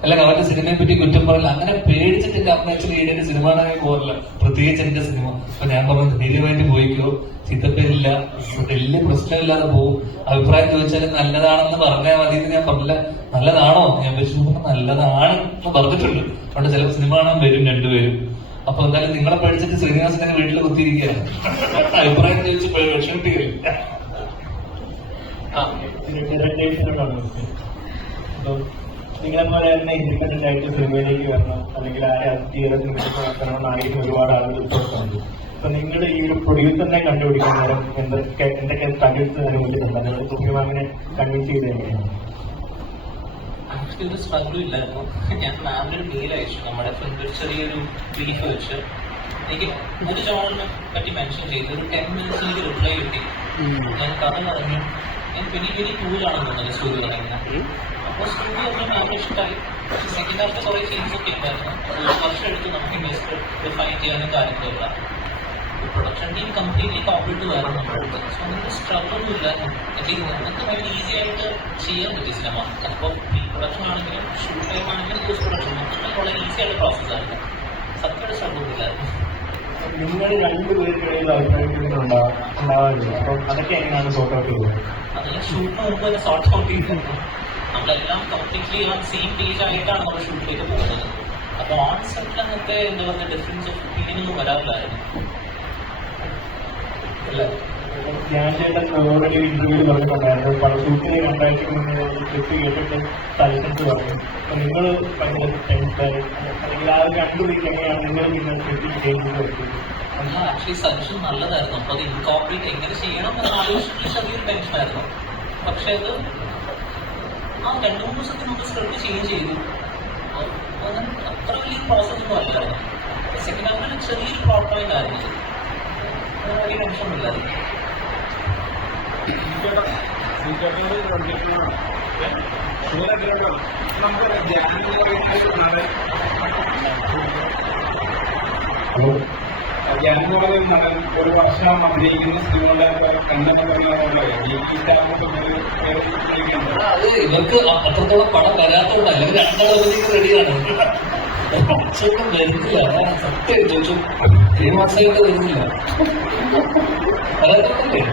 അല്ലെങ്കിൽ അവരുടെ സിനിമയെ പറ്റി കുറ്റം പറയില്ല, അങ്ങനെ പേടിച്ചിട്ട് എന്റെ അമ്മ അച്ഛൻ ഈടേന്റെ സിനിമ കാണാൻ പോകില്ല, പ്രത്യേകിച്ച് എന്റെ സിനിമ. അപ്പൊ ഞാൻ പറഞ്ഞു ധൈര്യമായിട്ട് പോയിക്കോ, ചീത്തപ്പേരില്ല, വലിയ പ്രശ്നമില്ലാതെ പോകും. അഭിപ്രായം ചോദിച്ചാൽ നല്ലതാണെന്ന് പറഞ്ഞാൽ മതി എന്ന് ഞാൻ പറഞ്ഞില്ല. നല്ലതാണോ ഞാൻ വെച്ചു, നല്ലതാണ് എന്ന് പറഞ്ഞിട്ടുണ്ട്. അവിടെ ചിലപ്പോൾ സിനിമ കാണാൻ വരും 2 പേരും. അപ്പൊ എന്തായാലും നിങ്ങളെ പഠിച്ചിട്ട് ശ്രീനിവാസന്റെ വീട്ടിൽ കുത്തിയിരിക്കുകയാണ്. അഭിപ്രായം ചോദിച്ച് വിഷമിപ്പിക്കില്ല. നിങ്ങളെ പോലെ തന്നെ ഇൻഡിപെൻഡന്റ് ആയിട്ട് സിനിമയിലേക്ക് വരണം, അല്ലെങ്കിൽ ആരെ വരണമെന്ന് ആയിരിക്കും ഒരുപാട് ആളുകൾ ഇഷ്ടപ്പെടുന്നുണ്ട്. അപ്പൊ നിങ്ങളുടെ ഈ ഒരു പ്രൊഡ്യൂസറിനെ കണ്ടുപിടിക്കാൻ നേരം എന്തൊക്കെ കണ്ടുപിടിച്ച് അനുഭവിച്ചിട്ടുണ്ട്? നിങ്ങൾ സുപ്രീം അങ്ങനെ കൺവിൻസ് ചെയ്ത് എങ്ങനെയാണ്? ആക്ച്വലി ഒരു സ്ട്രഗിൾ ഇല്ലായിരുന്നു. ഞാൻ മാമിന്റെ ഒരു മെയിൽ അയച്ചു, നമ്മുടെ ഫ്രണ്ട് ചെറിയൊരു ബ്രീഫ് വെച്ച് എനിക്ക് ഒരു ജോണിനെ പറ്റി മെൻഷൻ ചെയ്തു. ഒരു 10 minutes എനിക്ക് റിപ്ലൈ കിട്ടി. ഞാൻ കഥ പറഞ്ഞു, ഞാൻ 2022 തോന്നുന്നത് സ്റ്റോറി പറയുന്നത്. അപ്പോൾ സ്റ്റോറി പറഞ്ഞാൽ മാമിന് ഇഷ്ടമായി. പക്ഷെ സെക്കൻഡ് ഹാഫിൽ കുറെ ചേഞ്ചസ് ഒക്കെ ഉണ്ടായിരുന്നു. 1 വർഷം എടുത്ത് നമുക്ക് ഇൻവെസ്റ്റ് റിഫൈൻ ചെയ്യാനും കാര്യങ്ങളല്ല. പ്രൊഡക്ഷൻ ടീം കംപ്ലീറ്റ്ലി കോപ്പറേറ്റ് വേറെ നമ്മളുണ്ട്. സോ അങ്ങനത്തെ സ്ട്രഗിൾ ഒന്നും ഇല്ലായിരുന്നു. നമുക്ക് ഭയങ്കര ഈസി ആയിട്ട് ചെയ്യാൻ പറ്റിയ സിനിമ. അപ്പോൾ പ്രീ പ്രൊഡക്ഷൻ ആണെങ്കിലും ഷൂട്ട് ടൈം ആണെങ്കിലും പോസ്റ്റ് പ്രൊഡക്ഷൻ വളരെ ഈസി ആയിട്ട് പ്രോസസ്സായിരുന്നു. സത്യമായിട്ട് സ്ട്രഗിൾ ഒന്നുമില്ലായിരുന്നു. നിങ്ങൾ 2 പേർക്കിടയിൽ അഭിപ്രായങ്ങൾ ഉണ്ടാവാറില്ല. അപ്പം അതൊക്കെ എങ്ങനെയാണ് സോർട്ട് ഔട്ട് ചെയ്യുന്നത്? അതെല്ലാം ഷൂട്ടിന് മുമ്പ് തന്നെ സോർട്ട് ഔട്ട് ചെയ്തിരുന്നു. നമ്മളെല്ലാം കംപ്ലീറ്റ്ലി ആ സെയിം പേജ് ആയിട്ടാണ് നമ്മൾ ഷൂട്ടിലേക്ക് പോകുന്നത്. അപ്പോൾ ഓൺ സെറ്റിൽ അങ്ങനത്തെ എന്താ പറയുക ഡിഫറൻസ് ഓഫ് ഒപ്പീനിയൻ ഒന്നും വരാറില്ലായിരുന്നു. അല്ല, ഞാൻ ചേട്ടൻ ഓൾറെഡി ഇന്റർവ്യൂവിൽ പറഞ്ഞിട്ടുണ്ടായിരുന്നു പല ഷൂട്ടിനെ രണ്ടാഴ്ച മുന്നേ ക്ലിപ്പ് കേട്ടിട്ട് സജഷൻസ് പറഞ്ഞു. അപ്പൊ നിങ്ങൾ ഭയങ്കര ടെൻഷനായി അല്ലെങ്കിൽ ആ 2 വീക്ക് എങ്ങനെയാണ് നിങ്ങൾ നിങ്ങൾ ക്ലിപ്പിൽ ചേഞ്ച് വരുന്നത്? ആക്ച്വലി സജഷൻ നല്ലതായിരുന്നു. അപ്പൊ അത് ഇൻകോർപ്പറേറ്റ് എങ്ങനെ ചെയ്യണം എന്ന ആലോചിച്ചിട്ട് ചെറിയൊരു ടെൻഷനായിരുന്നു. പക്ഷെ അത് ആ 2-3 ദിവസത്തിന് മുമ്പ് സ്ക്രിപ്റ്റ് ചേഞ്ച് ചെയ്തു. അങ്ങനെ അത്ര വലിയ പ്രോസസ് ഒന്നും അല്ലായിരുന്നു. സെക്കൻഡ് ഹാഫിൽ ചെറിയൊരു പ്ലോട്ട് പോയിന്റ് ആയിരുന്നു. വലിയ ടെൻഷൻ ഇല്ലായിരുന്നു. ജാനെന്ന് പറയുന്ന നടൻ ഒരു വർഷം അഭിനയിക്കുന്ന സിനിമകളുടെ അത് ഇവർക്ക് അത്രത്തോളം പണം വരാത്തോണ്ടല്ല, ഇവർ രണ്ടാമത്തേക്ക് റെഡിയാണ്. കുറച്ചൊന്നും വരുന്നില്ല. അതാണ് സത്യം ചോദിച്ചു. 7 മാസമായിട്ട് വരുന്നില്ല. വരാത്തോണ്ടല്ലേ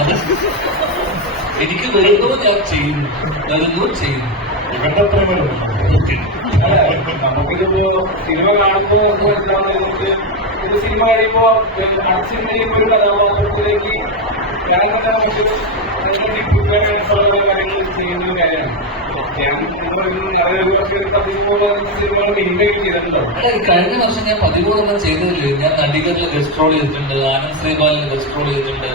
അത് എനിക്ക് വരുന്നു, ഞാൻ ചെയ്യുന്നു, വരുന്നു ചെയ്യുന്നു. ഇവരുടെ അത്രയും നമുക്കിതിപ്പോ സിനിമ കാണുമ്പോ നമുക്ക് ഒരു സിനിമ കഴിയുമ്പോ അടുത്ത സിനിമ ചെയ്യുമ്പോ ഒരു കഥാപാത്രത്തിലേക്ക് ഞാൻ തന്നെ കാര്യങ്ങൾ ചെയ്യുന്ന ഒരു കാര്യമാണ്. ഞാൻ സിനിമകൾ ഇൻവൈറ്റ് ചെയ്തിട്ടുണ്ടോ? കഴിഞ്ഞ വർഷം ഞാൻ 13 ചെയ്തതില്ലേ. ഞാൻ നടികരിൽ ഗസ്റ്റ് റോൾ ചെയ്തിട്ടുണ്ട്, ആനന്ദ് ശ്രീപാലിന് ഗസ്റ്റ് റോൾ ചെയ്തിട്ടുണ്ട്,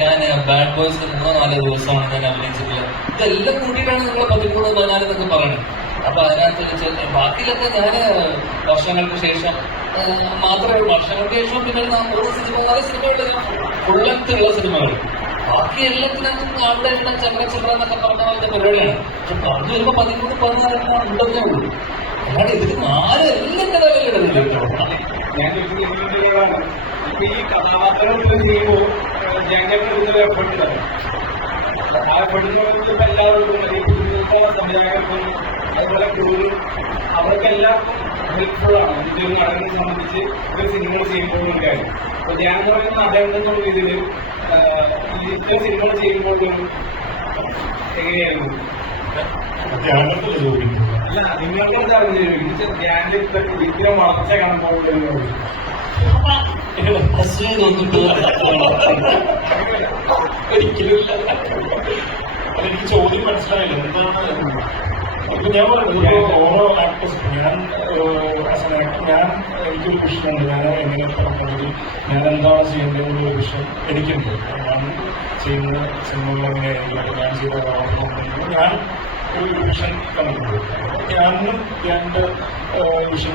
ഞാൻ ബാഡ് ബോയ്സിന് 3-4 ദിവസമാണ് ഞാൻ അഭിനയിച്ചിട്ടുള്ളത്. ഇതെല്ലാം കൂട്ടിയിട്ടാണ് നിങ്ങൾ 13-14 എന്നൊക്കെ പറയണത്. അപ്പൊ അതിനകത്ത് ബാക്കിയിലൊക്കെ ഞാൻ വർഷങ്ങൾക്ക് ശേഷം മാത്രമേ വർഷങ്ങൾക്ക് ശേഷം പിന്നെ 4 സിനിമകളുടെ ഫുൾ ലെങ്ത് ഉള്ള സിനിമകൾ. ബാക്കി എല്ലാത്തിനകത്തും അവിടെ എല്ലാം ചില്ലറ എന്നൊക്കെ പറഞ്ഞ പോലത്തെ പരിപാടിയാണ്. പക്ഷെ പറഞ്ഞു വരുമ്പോ 13-14 ഉണ്ടെന്നേ ഉള്ളൂ. അല്ലാതെ ഇതിന് 4 എല്ലാം കഥകളിലിടുന്നില്ല. ഞാൻ ചോദിക്കുന്നത് ഇപ്പൊ ഈ കഥാപാത്രങ്ങൾ ചെയ്യുമ്പോൾ ജനങ്ങൾക്ക് എഫേർട്ടിലാണ്. ആ എഫേർട്ടിനോട് എല്ലാവർക്കും സംവിധായകർക്കും അതുപോലെ ക്രൂരും അവർക്കെല്ലാവർക്കും ഹെൽപ്ഫുൾ ആണ്. ഇതൊരു നടനെ സംബന്ധിച്ച് ഒരു സിനിമകൾ ചെയ്യുമ്പോൾ ഒരു കാര്യം. അപ്പൊ ഞാൻ പറയുന്ന നടനെന്നുള്ള രീതിയിൽ ഇത്തരം സിനിമകൾ ചെയ്യുമ്പോൾ എങ്ങനെയായിരുന്നു? അല്ല, നിങ്ങൾക്ക് എന്താ ധ്യാനിൽ ഇത്തരം വളർച്ച കാണുമ്പോൾ ഒരിക്കലും എനിക്ക് ചോദ്യം മനസ്സിലായില്ല. എന്താണ് ഇപ്പൊ ഞാൻ പറയുന്നത്, ഓരോ ആക്ടേഴ്സ് ഞാൻ എനിക്കൊരു വിഷയമുണ്ട്. ഞാൻ എങ്ങനെ പറഞ്ഞെങ്കിൽ ഞാൻ എന്താണ് ചെയ്യേണ്ടതെന്നുള്ള വിഷയം എനിക്കുണ്ട്. ഞാൻ ചെയ്യുന്ന സിനിമകൾ എങ്ങനെയായിരിക്കും, ഞാൻ ചെയ്ത കഥാപാത്രം ഞാൻ ഒരു വിഷൻ കണ്ടിട്ടുണ്ട്. ഞാനും എൻ്റെ വിഷൻ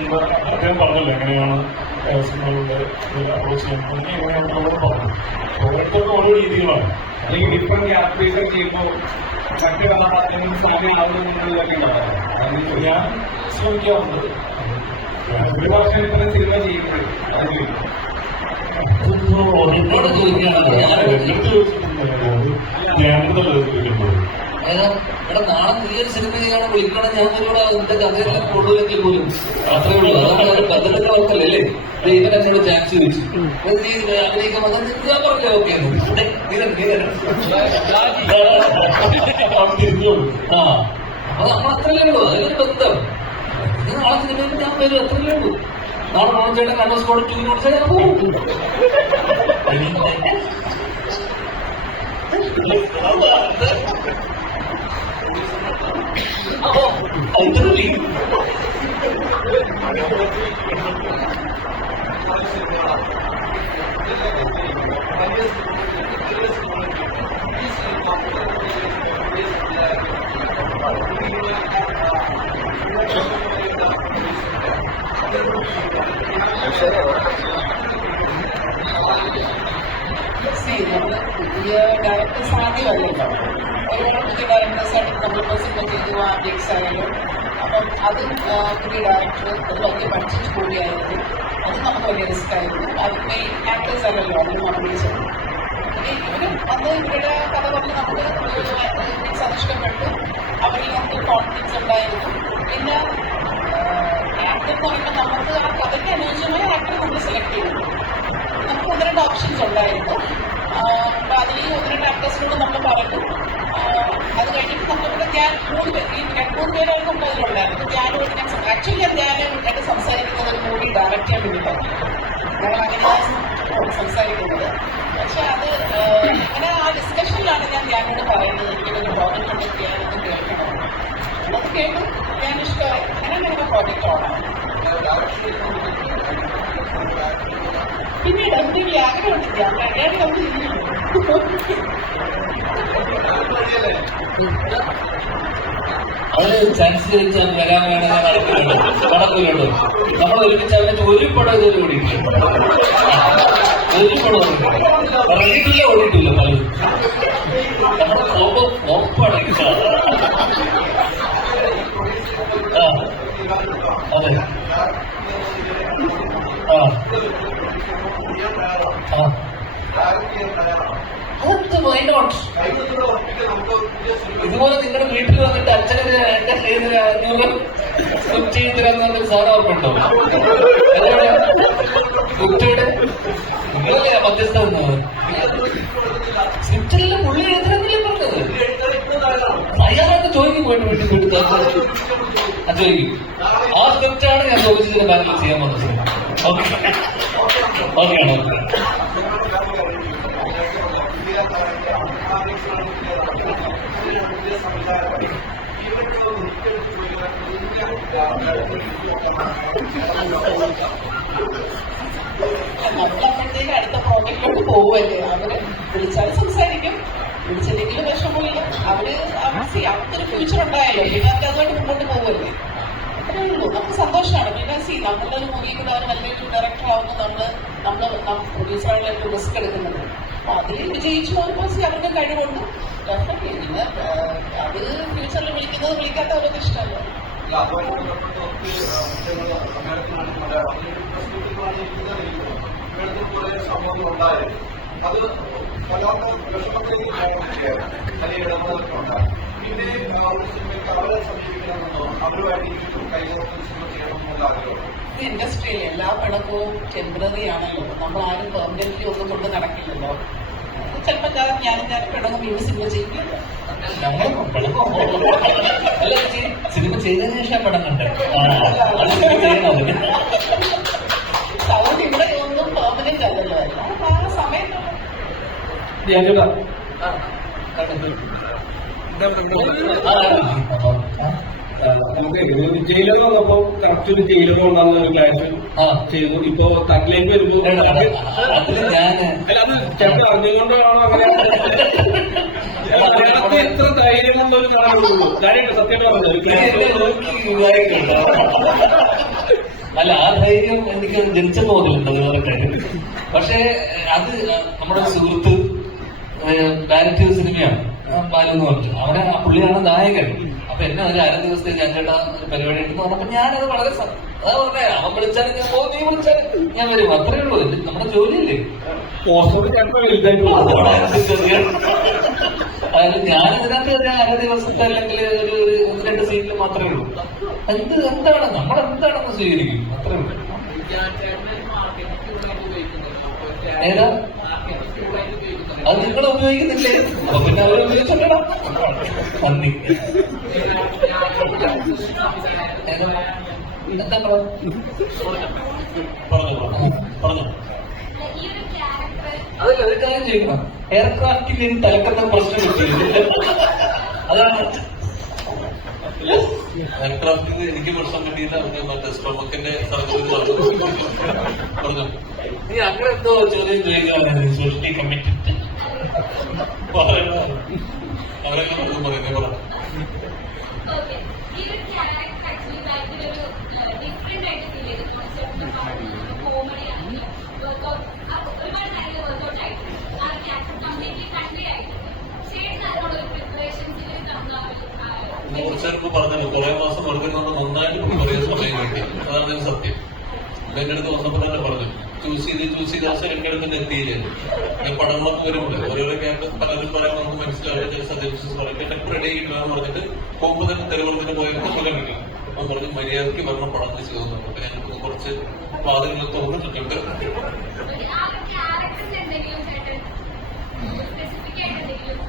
അദ്ദേഹം പറഞ്ഞല്ലോ എങ്ങനെയാണ് സിനിമകളുടെ അപ്രോച്ച് ചെയ്യുന്നത്, എങ്ങനെയാണെന്നുള്ളത് പറഞ്ഞു. ഓരോരുത്തർക്കും ഓരോ രീതികളാണ്. അല്ലെങ്കിൽ ഡിഫറെന്റ് ക്യാരക്ടേഴ്സ് ചെയ്യുമ്പോൾ മറ്റു കഥാപാത്രങ്ങൾ സാമ്യമാവുന്നതൊക്കെ ഉണ്ടാവും. ഞാൻ ശ്രമിക്കാറുണ്ട്. ഒരു വർഷം ഇത്തരം സിനിമ ചെയ്യുമ്പോൾ എന്നോട് ചോദിക്കുകയാണല്ലോ. ഇവിടെ നാളെ പുതിയൊരു സിനിമ ചെയ്യാൻ വിളിക്കണം, ഞാൻ ഒരുപാട് അതിന്റെ കഥയെല്ലാം കൊള്ളില്ലെങ്കിൽ പോലും അത്രേ ഉള്ളൂ. അതൊക്കെ പദ്ധതിയുടെ വർക്കല്ലേ. ഇവൻ എന്നോട് ചാൻസ് ചോദിച്ചു അഭിനയിക്കാൻ ഞാൻ പറഞ്ഞേ ഓക്കെ. അപ്പൊ നമ്മൾ അത്രയല്ലേ ഉള്ളൂ. അതിനൊരു ബന്ധം. ഇത് നാളെ സിനിമയിൽ ഞാൻ വരും, അത്രയല്ലേ ഉള്ളൂ. നാളെ മോഹൻചേട്ടൻ കണ്ണൂർ 2 കൊടുത്താൽ ഞാൻ പോകും. ultimately പുതിയ ഡയറക്ടേഴ്സ് ആദ്യമല്ലല്ലോ. ഒരുപാട് പുതിയ ഡയറക്ടേഴ്സായിട്ട് നമ്മളിപ്പോൾ സിനിമ ചെയ്തു, ആർഡിക്സ് ആയാലും. അപ്പം അതും പുതിയ ഡയറക്ടർ അത് വലിയ ബഡ്ജറ്റ് കൂടിയായിരുന്നു. അത് നമുക്ക് വലിയ റിസ്ക് ആയിരുന്നു. അത് മെയിൻ ആക്ടേഴ്സ് അല്ലല്ലോ അതിന് അഭിനയിച്ചത്. ഇവരും അന്ന് ഇവരുടെ കഥ പറഞ്ഞ് നമുക്ക് സന്തുഷ്ടപ്പെട്ടു. അവരിൽ നമുക്ക് കോൺഫിഡൻസ് ഉണ്ടായിരുന്നു. പിന്നെ ആക്ടർ എന്ന് പറയുമ്പോൾ നമുക്ക് ആ കഥയ്ക്ക് അനുയോജ്യമായ ആക്ടർ നമ്മൾ സെലക്ട് ചെയ്തു. നമുക്ക് 1-2 ഓപ്ഷൻസ് ഉണ്ടായിരുന്നു. അപ്പൊ അതിൽ ഈ 1-2 ആക്ടേഴ്സിനോട് നമ്മൾ പറഞ്ഞു. അത് കഴിഞ്ഞിട്ട് നമ്മളിവിടെ ഞാൻ 3 പേര്, ഈ 2-3 പേരാണ് നമുക്ക് അതിലുണ്ടായിരുന്നു. ഞാനോട് ആക്ച്വലി ഞാൻ സംസാരിക്കുന്നത് ഒരു മൂവി ഡയറക്റ്റ് ചെയ്യാൻ വേണ്ടിയിട്ടാണ്. ഞങ്ങൾ അങ്ങനെ സംസാരിക്കുന്നത്. പക്ഷെ അത് അങ്ങനെ ആ ഡിസ്കഷനിലാണ് ഞാൻ ഞാനോട് പറയുന്നത് എനിക്കൊരു പ്രോജക്റ്റ് കണ്ടക്ട് ചെയ്യാനൊന്നും കേൾക്കണം. അത് കേട്ട് ഞാൻ ഇഷ്ടമായി. അങ്ങനെ ഞങ്ങളുടെ പ്രോജക്റ്റ് ഓണാണ്. പിന്നീട് എന്തെങ്കിലും ആഗ്രഹമുണ്ട് ഞാൻ കഴിയാതെ നമ്മൾ അത് ചാൻസ് ചോദിച്ചാൽ വരാൻ വേണമെങ്കിൽ നടക്കില്ലല്ലോ. നമ്മൾ ഒരുമിച്ച് അതിന് ഒരു പടം ഇതുവരെ ഓടിയിട്ടില്ല. ഒരു പടം ഇറങ്ങിയിട്ടില്ല, ഓടിയിട്ടില്ല പലരും. നമ്മുടെ ഫ്ലോപ്പാണ്. അതെ ഇതുപോലെ നിങ്ങളുടെ വീട്ടിൽ വന്നിട്ട് അച്ഛനെ എന്റെ സ്ക്രിപ്റ്റ് ചെയ്ത് തരാന്ന് പറഞ്ഞൊരു സാധനം ഓർമ്മയുണ്ടോ? സ്ക്രിപ്റ്റയുടെ നിങ്ങളല്ലേ മധ്യസ്ഥ സ്ക്രിപ്റ്റിലെല്ലാം പുള്ളി എഴുതണമെന്നല്ലേ പറഞ്ഞത്. അയാളൊക്കെ ചോദിക്കും പോയിട്ട് വീട്ടിൽ പോയിട്ട് ചോദിക്കും. ആ സ്ക്രിപ്റ്റാണ് ഞാൻ ചോദിച്ചതിന്റെ ബാങ്കിൽ ചെയ്യാൻ വന്നത്. ഓക്കെ ഓക്കെയാണോ? നമ്മളപ്പോഴത്തേക്ക് അടുത്ത പ്രോജക്റ്റിലോട്ട് പോവുമല്ലേ. അവര് വിളിച്ചാൽ സംസാരിക്കും, വിളിച്ചില്ലെങ്കിലും വിഷമമില്ല. അവര് അവർക്കൊരു ഫ്യൂച്ചർ ഉണ്ടായല്ലോ, പിന്നെ അവരതുമായിട്ട് മുമ്പോട്ട് പോകുമല്ലേ. അത്രേ ഉള്ളൂ. നമുക്ക് സന്തോഷമാണ്. പിന്നെ നമ്മളുടെ ഒരു മൂവി കൂടെ നല്ലൊരു ഡയറക്ടർ ആവുമ്പോൾ നമ്മൾ പ്രൊഡ്യൂസറായിട്ട് റിസ്ക് എടുക്കുന്നത്. അപ്പൊ അതിൽ വിജയിച്ചു പോകുമ്പോൾ അവരുടെ കഴിവുണ്ട്. പിന്നെ അത് ഫ്യൂച്ചറിൽ വിളിക്കുന്നത് വിളിക്കാത്ത അവർക്ക് ഇഷ്ടമല്ല. അത് വല്ലാത്ത വിഷമത്തേക്ക് അല്ലെങ്കിൽ ഇടപെടലൊക്കെ ഉണ്ടാകും. പിന്നെ അവരെ സമീപിക്കണമെന്നോ അവരുമായിട്ട് കൈകോർത്ത് സിനിമ ചെയ്യണമെന്നുള്ള ആഗ്രഹം. ഇൻഡസ്ട്രിയിൽ എല്ലാ പിണക്കവും ടെമ്പററി ആണല്ലോ. നമ്മൾ ആരും പെർമനന്റ്ലി ഒന്നും കൊണ്ട് നടക്കില്ലല്ലോ. ചിലപ്പോൾ ഞാനും പിണങ്ങും വീണ്ടും സിനിമ ചെയ്യില്ലല്ലോ. അല്ല സിനിമ ചെയ്തതിനു ശേഷം പടങ്ങണ്ടേ? സൗണ്ട് ഇവിടെ ഒന്നും പെർമനന്റ് അല്ലല്ലോ. ആ സമയത്ത് നമുക്ക് ജയിലർ വന്നപ്പോ കറക്റ്റ് ഒരു ജയിലർ കൊണ്ടാകുന്ന ഒരു ക്ലാസ് ചെയ്തു. ഇപ്പൊ തട്ടിലേക്ക് വരുമ്പോ അത് ചേട്ടൻ അറിഞ്ഞുകൊണ്ടാണോ അങ്ങനെ? അത് എത്ര ധൈര്യമുള്ള ഒരു കാണുള്ളൂ. കാര്യമായിട്ട് സത്യം പറഞ്ഞത്. അല്ല ആ ധൈര്യം എനിക്ക് ജനിച്ച തോന്നിലുണ്ട് അതുപോലെ കാര്യം. പക്ഷെ അത് നമ്മുടെ സുഹൃത്ത് ഡയറക്ടർ സിനിമയാണ് ബാലു എന്ന് പറഞ്ഞു. അവനെ പുള്ളിയാണ് നായകൻ. അപ്പൊ എന്നെ ഒരു അര ദിവസത്തേക്ക് അഞ്ചേട്ടാ ഒരു പരിപാടി ഉണ്ടെന്ന് പറഞ്ഞപ്പോ ഞാനത് വളരെ അതാ പറഞ്ഞേ, അവൻ വിളിച്ചാലും ഞാൻ പോകും, നീ വിളിച്ചാലും ഞാൻ വരും. അത്രേ ഉള്ളൂ. നമ്മുടെ ജോലിയല്ലേ. അതായത് ഞാനിതിനകത്ത് ഒരു അര ദിവസത്തെ അല്ലെങ്കിൽ ഒരു 1-2 സീനിൽ മാത്രമേ ഉള്ളൂ. എന്താണ് നമ്മളെന്താണെന്ന് സ്വീകരിക്കും, അത്രേ ഉള്ളൂ. ഏതാ അത് നിങ്ങൾ ഉപയോഗിക്കുന്നില്ലേ? അപ്പൊ പിന്നെ അവർ ഉപയോഗിച്ചിട്ടണം. നന്ദി. എന്താ പറഞ്ഞു അതല്ല ഒരു കാര്യം ചെയ്യണം. എയർക്രാഫ്റ്റിൽ ഇനി തലക്കുന്ന പ്രശ്നം കിട്ടിയില്ല. അതാണ് എയർക്രാഫ്റ്റിൽ എനിക്ക് പ്രശ്നം കിട്ടിയില്ല. മറ്റേ സ്റ്റൊമക്കിന്റെ സർജറി പറഞ്ഞു. നീ അങ്ങനെ എന്തോ ചോദ്യം ചോദിക്കാൻ സൃഷ്ടി കമ്മിറ്റി അവരൊക്കെ പറയുന്നേ പറഞ്ഞു. കുറച്ചേർക്ക് പറഞ്ഞല്ലോ, കുറെ മാസം എടുക്കുന്നുണ്ട്, നന്നായിട്ട് കുറേ സമയം കിട്ടി. അതാണ് ഒരു സത്യം. എന്റെ അടുത്ത് വന്നപ്പോ തന്നെ പറഞ്ഞു, ചൂസ് ചെയ്ത് പക്ഷെ എന്റെ അടുത്ത് എത്തിയില്ലേ. ഞാൻ പടങ്ങളൊക്കെ വരുമ്പോൾ ഓരോരോ ക്യാമ്പ് പലരും പറയാൻ നമുക്ക് മനസ്സിലാവില്ല. ചില സജഷൻസ് പറയും റെഡി ആയിട്ടില്ലാന്ന് പറഞ്ഞിട്ട് പോകുമ്പോൾ തന്നെ തെരുവുറത്തിന് പോയപ്പോൾ സുഖം കിട്ടി. അപ്പം പറഞ്ഞ് മര്യാദയ്ക്ക് പറഞ്ഞ പടം ചെയ്തു. അപ്പൊ ഞങ്ങൾക്ക് കുറച്ച് വാദങ്ങൾ തോന്നിട്ടുണ്ട്.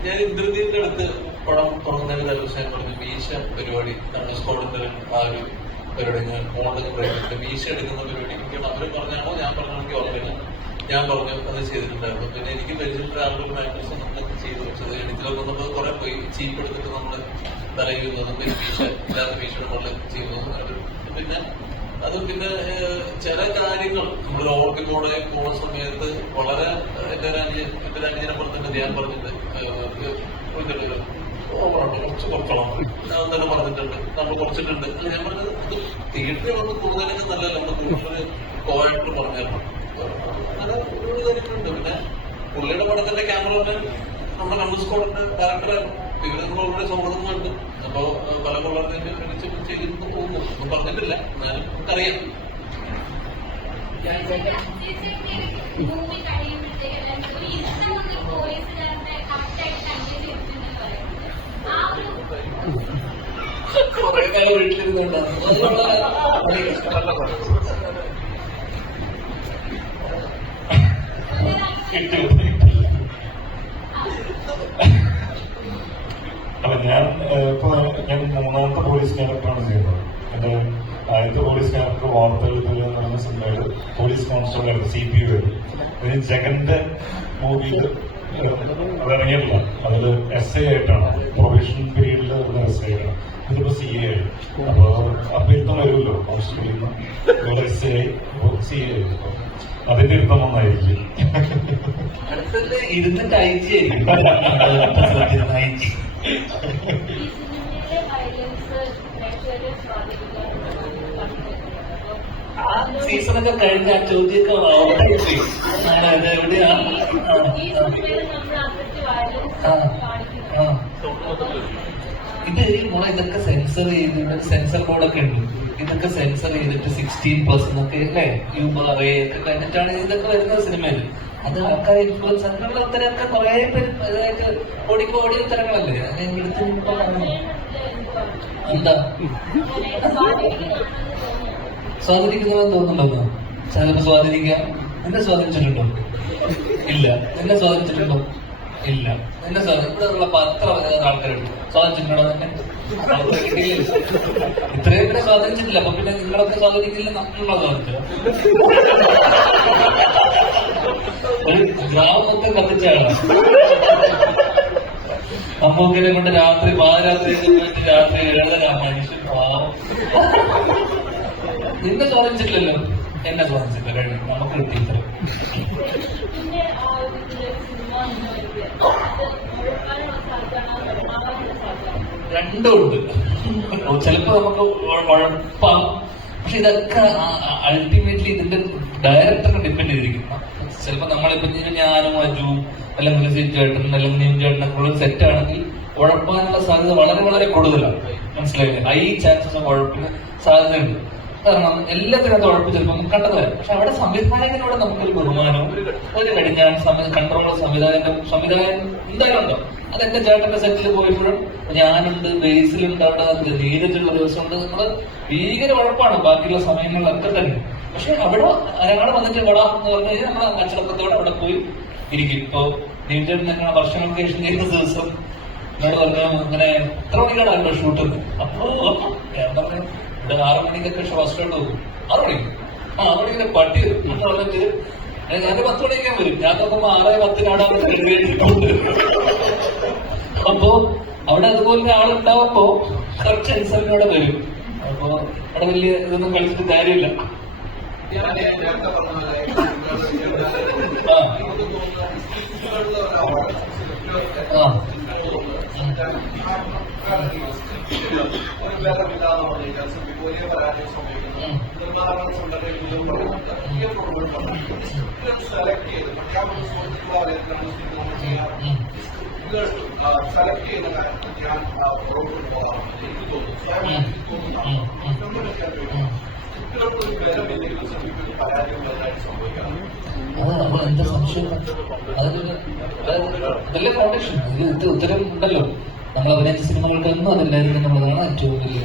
ഞാൻ ഇന്ദ്രദീപിന്റെ അടുത്ത് പടം തുടങ്ങുന്നതിന് തലേദിവസം പറഞ്ഞു മീശ പരിപാടി നമ്മുടെ സ്കോഡിന്റെ ആ ഒരു പരിപാടി ഞാൻ ഓൺലൈൻ പറയുന്നത് മീശ എടുക്കുന്ന പരിപാടി അവര് പറഞ്ഞാണോ ഞാൻ പറഞ്ഞാണെങ്കിൽ ഓർമ്മയില്ല. ഞാൻ പറഞ്ഞു അത് ചെയ്തിട്ടുണ്ടായിരുന്നു. പിന്നെ എനിക്ക് പരിചയപ്പെട്ട ആളുകൾ മാറ്റേഴ്സ് നമ്മളൊക്കെ ചെയ്തു വെച്ചത് എഡിറ്റിലൊക്കെ നമ്മൾ കുറെ പോയി ചീപ്പ് എടുത്തിട്ട് നമ്മള് തലയുന്നതും ഇല്ലാത്ത ഭീഷണി നമ്മൾ ചെയ്യുന്നതും. പിന്നെ അത് പിന്നെ ചില കാര്യങ്ങൾ നമ്മൾ ഓർക്കിലൂടെ പോകുന്ന സമയത്ത് വളരെ എന്റെ അനിയനെ പുറത്തുണ്ട് ഞാൻ പറഞ്ഞിട്ട് കുറച്ച് കുറക്കണം എന്നൊക്കെ പറഞ്ഞിട്ടുണ്ട്, നമ്മൾ കുറച്ചിട്ടുണ്ട്. ഞാൻ പറഞ്ഞത് ഇത് തിയേറ്ററിൽ വന്ന് കൂടുതലൊക്കെ നല്ലതല്ല, നമ്മൾ കൂടുതൽ കോയായിട്ട് പറഞ്ഞിരുന്നു. അങ്ങനെ ഒരു കാര്യങ്ങളുണ്ട്. പിന്നെ പുള്ളിയുടെ പടത്തിന്റെ ക്യാമറമാൻ നമ്മുടെ കണ്ണൂർ സ്കോഡിന്റെ ഡയറക്ടറായിരുന്നു. ഇവര് നമ്മൾ വളരെ സൗഹൃദങ്ങളുണ്ട്. അപ്പൊ പല കൊള്ളത്തിന്റെ ചെയ്തിട്ട് പോകുന്നു ഒന്നും പറഞ്ഞിട്ടില്ല, എന്നാലും നമുക്കറിയാം. കുറെ കാലം വീട്ടിലിരുന്നുണ്ടാവും. അല്ല ഞാൻ മൂന്നാമത്തെ പോലീസ് ക്യാരക്ടറാണ് ചെയ്യുന്നത്. എന്റെ ആദ്യത്തെ പോലീസ് ക്യാരക്ടർ വാർത്തകൾ എന്ന് പറയുന്ന സിനിമയിൽ പോലീസ് കോൺസ്റ്റബിൾ ആയിരുന്നു, CPO ആയിരുന്നു. ജഗന്റെ മൂവിയിൽ അതിറങ്ങിയിട്ടില്ല, അതിൽ SA ആയിട്ടാണ്, പ്രൊബേഷൻ പീരീഡിൽ SA ആണ്. ഇതിപ്പോ CA ആയി. അപ്പൊ ഇരുത്തം വരുമല്ലോ കോൺസ്റ്റബിളിൽ നിന്ന് SA ആയി, CA ആയി. അതിന്റെ ഇരുത്തം ഒന്നായിരിക്കും. അടുത്തത് ഇരുന്നിട്ട് IG ആയിരിക്കും. ആ സീസണൊക്കെ കഴിഞ്ഞ ആ ചോദ്യമൊക്കെ എവിടെയാ ഇത് മോളെ ഇതൊക്കെ സെൻസർ ചെയ്തിട്ട് സെൻസർ ബോർഡൊക്കെ ഉണ്ട്. ഇതൊക്കെ സെൻസർ ചെയ്തിട്ട് 16% ഒക്കെ അല്ലേ ഒക്കെ കഴിഞ്ഞിട്ടാണ് ഇതൊക്കെ വരുന്നത് സിനിമയിൽ. അത് ആൾക്കാർ ഇൻഫ്ലുവൻസ് അങ്ങനെയുള്ള ഉത്തരമൊക്കെ കുറെ പേര് അതായത് ഓടി ഉത്തരങ്ങളല്ലേ അങ്ങനെ എടുത്ത് എന്താ സ്വാധീനിക്കുന്നതെന്ന് തോന്നുന്നുണ്ടോ? ചിലപ്പോ സ്വാധീനിക്കാം. എന്നെ സ്വാധീനിച്ചിട്ടുണ്ടോ? ഇല്ല. എന്നെ സ്വാധീനിച്ചിട്ടുണ്ടോ? ഇല്ല. എന്നെ ഇവിടെ പത്ര ആൾക്കാരുണ്ട്. സ്വാധീനിച്ചിട്ടുണ്ടോ? ഇത്രയും പേരെ സ്വാധീനിച്ചിട്ടില്ല. അപ്പൊ പിന്നെ നിങ്ങളൊക്കെ സ്വാധീനിക്കില്ല, നമ്മളെ സ്വാധീനിച്ചോ? ഒരു ഗ്രാമത്തെ കത്തിച്ചാണ് അമ്മൂക്കിനെ കൊണ്ട് രാത്രി പാതിരാത്രി രാത്രി എഴുതല മനുഷ്യൻ പാവം. നിന്നെ സ്വാധീനിച്ചിട്ടില്ലല്ലോ, എന്നെ സ്വാധീനിച്ചില്ല. കഴിഞ്ഞു, നമുക്ക് കിട്ടി ഇത്ര. രണ്ടും ഉണ്ട്. ചിലപ്പോ നമുക്ക് ഉഴപ്പാം. പക്ഷെ ഇതൊക്കെ അൾട്ടിമേറ്റ്ലി ഇതിന്റെ ഡയറക്ടറിനെ ഡിപ്പെൻഡ് ചെയ്തിരിക്കും. ചിലപ്പോ നമ്മളിപ്പോ ഞാനും അജുവും അല്ലെങ്കിൽ മുലസീൻ ചേട്ടൻ അല്ലെങ്കിൽ നീം ചേട്ടനൊക്കെ സെറ്റ് ആണെങ്കിൽ ഉഴപ്പാനുള്ള സാധ്യത വളരെ വളരെ കൂടുതലാണ്. മനസ്സിലായില്ലേ? ഹൈ ചാൻസസ് ഓഫ് ഉഴപ്പിന് സാധ്യതയുണ്ട്. കാരണം എല്ലാത്തിനകത്ത് ഉഴപ്പ് ചിലപ്പോൾ നമുക്ക് കണ്ടത് വരാം. പക്ഷെ അവിടെ സംവിധായകനോട് നമുക്കൊരു ബഹുമാനവും ഒരു കടിഞ്ഞാൻ കൺട്രോൾ സംവിധായകൻ എന്തായാലും ഉണ്ടോ. അതെന്റെ ചേട്ടന്റെ സെറ്റിൽ പോയപ്പോഴും ഞാനുണ്ട്, ബേസിലുണ്ട്, അവിടെ നീരജുള്ള ദിവസമുണ്ട്. നമ്മള് ഭീകര ഉഴപ്പാണ് ബാക്കിയുള്ള സമയങ്ങളിലൊക്കെ തന്നെ. പക്ഷെ അവിടെ ഒരാൾ വന്നിട്ട് വിടാം എന്ന് പറഞ്ഞു കഴിഞ്ഞാൽ നമ്മൾ അച്ചടക്കത്തോടെ അവിടെ പോയി ഇരിക്കും. ഇപ്പൊ നീരജൻ ഞങ്ങൾ വർഷങ്ങൾക്ക് ശേഷം ചെയ്യുന്ന ദിവസം എന്നോട് പറഞ്ഞു ഇങ്ങനെ എത്ര മണിക്കാണല്ലോ ഷൂട്ട്. അപ്പോ ഞാൻ പറഞ്ഞു ഇവിടെ 6 മണിക്കൊക്കെ ഫസ്റ്റ് ഔട്ട് പോകും. 6 മണിക്ക് 6 മണിക്ക് പട്ടി എന്ന് പറഞ്ഞിട്ട് ഞാൻ 10 മണിക്കാൻ വരും. ഞാൻ നോക്കുമ്പോ 6:10 അപ്പോ അവിടെ അതുപോലെ ആളുണ്ടാവുമ്പോ കുറച്ച് അനുസരണയോടെ വരും. അപ്പൊ അവിടെ വലിയ ഇതൊന്നും കളിച്ചിട്ട് കാര്യമില്ല. സെലക്ട് ചെയ്യുന്ന കാര്യത്തിൽ ഞാൻ എനിക്ക് തോന്നുന്നു എന്താ സംശയം? അതല്ലേ ഫൗണ്ടേഷൻ. ഇത് ഉത്തരം ഉണ്ടല്ലോ. നമ്മൾ അഭിനയിച്ച സിനിമകൾക്കൊന്നും അതില്ലായിരുന്നു എന്നുള്ളതാണ് ഏറ്റവും വലിയ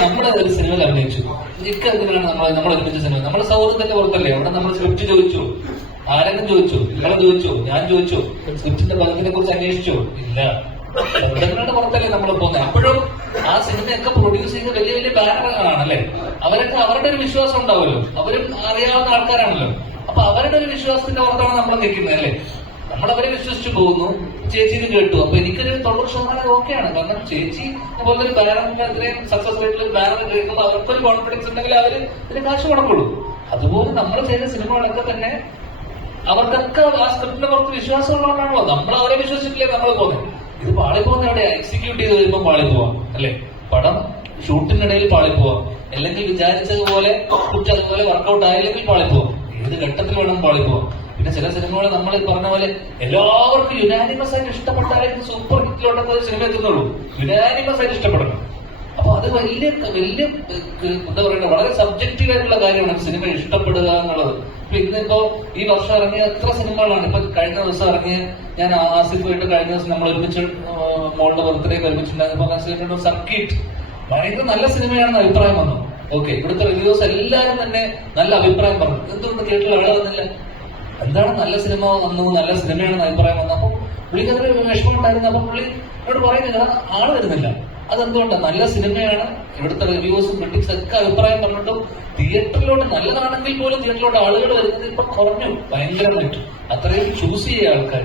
നമ്മുടെ ഒരു സിനിമയിൽ അഭിനയിച്ചു. എന്തിനാണ് നമ്മൾ ഒരുമിച്ച സിനിമ? നമ്മുടെ സൗഹൃദത്തിന്റെ പുറത്തല്ലേ. അവിടെ നമ്മൾ സ്ക്രിപ്റ്റ് ചോദിച്ചു, ആരെങ്കിലും ചോദിച്ചു, നിങ്ങളെ ചോദിച്ചോ, ഞാൻ ചോദിച്ചോ, സ്ക്രിപ്റ്റിന്റെ ഫലത്തിനെ കുറിച്ച് അന്വേഷിച്ചോ? ഇല്ല. ബന്ധങ്ങളുടെ പുറത്തല്ലേ നമ്മൾ പോകുന്നത്. അപ്പോഴും ആ സിനിമയൊക്കെ പ്രൊഡ്യൂസ് ചെയ്ത വലിയ വലിയ ബാനറുകളാണല്ലേ, അവരൊക്കെ അവരുടെ ഒരു വിശ്വാസം ഉണ്ടാവുമല്ലോ, അവരും അറിയാവുന്ന ആൾക്കാരാണല്ലോ. അപ്പൊ അവരുടെ ഒരു വിശ്വാസത്തിന്റെ പുറത്താണ് നമ്മൾ നിൽക്കുന്നത് അല്ലേ. നമ്മൾ അവരെ വിശ്വസിച്ച് പോകുന്നു, ചേച്ചിന് കേട്ടു, അപ്പൊ എനിക്കൊരു 90% ഓക്കെയാണ്. കാരണം ചേച്ചി അതുപോലെ ഒരു ബാനറിന് ഇത്രയും സക്സസ് ആയിട്ടുള്ള ഒരു ബാനർ കേൾക്കുമ്പോൾ അവർക്കൊരു കോൺഫിഡൻസ് ഉണ്ടെങ്കിൽ അവര് ഇതിന് കാശ് കൊടുക്കുള്ളൂ. അതുപോലെ നമ്മൾ ചെയ്ത സിനിമകളൊക്കെ തന്നെ അവർക്കൊക്കെ ആ സ്ക്രിപ്റ്റിന്റെ പുറത്ത് വിശ്വാസം ഉള്ളതുകൊണ്ടാണല്ലോ നമ്മൾ അവരെ വിശ്വസിച്ചിട്ടില്ലേ നമ്മൾ പോകുന്നത്. ഇത് പാളിപ്പോകുന്ന എവിടെയാ? എക്സിക്യൂട്ട് ചെയ്ത് വരുമ്പോൾ പാളിപ്പോവാം അല്ലെ, പടം ഷൂട്ടിനിടയിൽ പാളിപ്പോവാം, അല്ലെങ്കിൽ വിചാരിച്ചതുപോലെ അതുപോലെ വർക്കൗട്ട് ആയില്ലെങ്കിൽ പാളിപ്പോവാം. ഏത് ഘട്ടത്തിൽ വേണം പാളിപ്പോവാം. പിന്നെ ചില സിനിമകൾ നമ്മൾ പറഞ്ഞ പോലെ എല്ലാവർക്കും യുനാനിമസ് ആയിട്ട് ഇഷ്ടപ്പെട്ടാലേ സൂപ്പർ ഹിറ്റിലോട്ടൊക്കെ ഒരു സിനിമ എത്തുന്നുള്ളൂ. യുനാനിമസ് ആയിട്ട് ഇഷ്ടപ്പെടണം. അപ്പൊ അത് വലിയ വലിയ എന്താ പറയുക, വളരെ സബ്ജക്റ്റീവ് ആയിട്ടുള്ള കാര്യമാണ് സിനിമ ഇഷ്ടപ്പെടുക എന്നുള്ളത്. ഇപ്പൊ ഇന്നിപ്പോ ഈ വർഷം ഇറങ്ങിയ എത്ര സിനിമകളാണ്. ഇപ്പൊ കഴിഞ്ഞ ദിവസം ഇറങ്ങിയ, ഞാൻ ആസിഫായിട്ട് കഴിഞ്ഞ ദിവസം നമ്മൾ ഒരുമിച്ച് മോളുടെ ബർത്ത്ഡേക്ക് ഒരുമിച്ചുണ്ടായിരുന്നു സർക്കിറ്റ്, ഭയങ്കര നല്ല സിനിമയാണെന്ന് അഭിപ്രായം വന്നു. ഓക്കെ, ഇവിടുത്തെ റിവ്യൂസ് എല്ലാവരും തന്നെ നല്ല അഭിപ്രായം പറഞ്ഞു. എന്തുകൊണ്ട് തിയേറ്ററിൽ ആളെ വന്നില്ല? എന്താണ് നല്ല സിനിമ വന്നു, നല്ല സിനിമയാണെന്ന് അഭിപ്രായം വന്നു. അപ്പൊ പുള്ളിക്ക് അതൊരു വിഷമം ഉണ്ടായിരുന്നു. അപ്പൊ പുള്ളി എന്നോട് പറയുന്നില്ല ആള് വരുന്നില്ല. അതെന്തുകൊണ്ടാണ്? നല്ല സിനിമയാണ്, ഇവിടുത്തെ റിവ്യൂസും ക്രിറ്റിക്സ് ഒക്കെ അഭിപ്രായം പറഞ്ഞിട്ടും തിയേറ്ററിലോട്ട് നല്ലതാണെങ്കിൽ പോലും തിയേറ്ററിലോട്ട് ആളുകൾ വരുന്നത് ഇപ്പൊ കുറഞ്ഞു ഭയങ്കരമായിട്ട്. അത്രയും ചൂസ് ചെയ്യുക ആൾക്കാർ.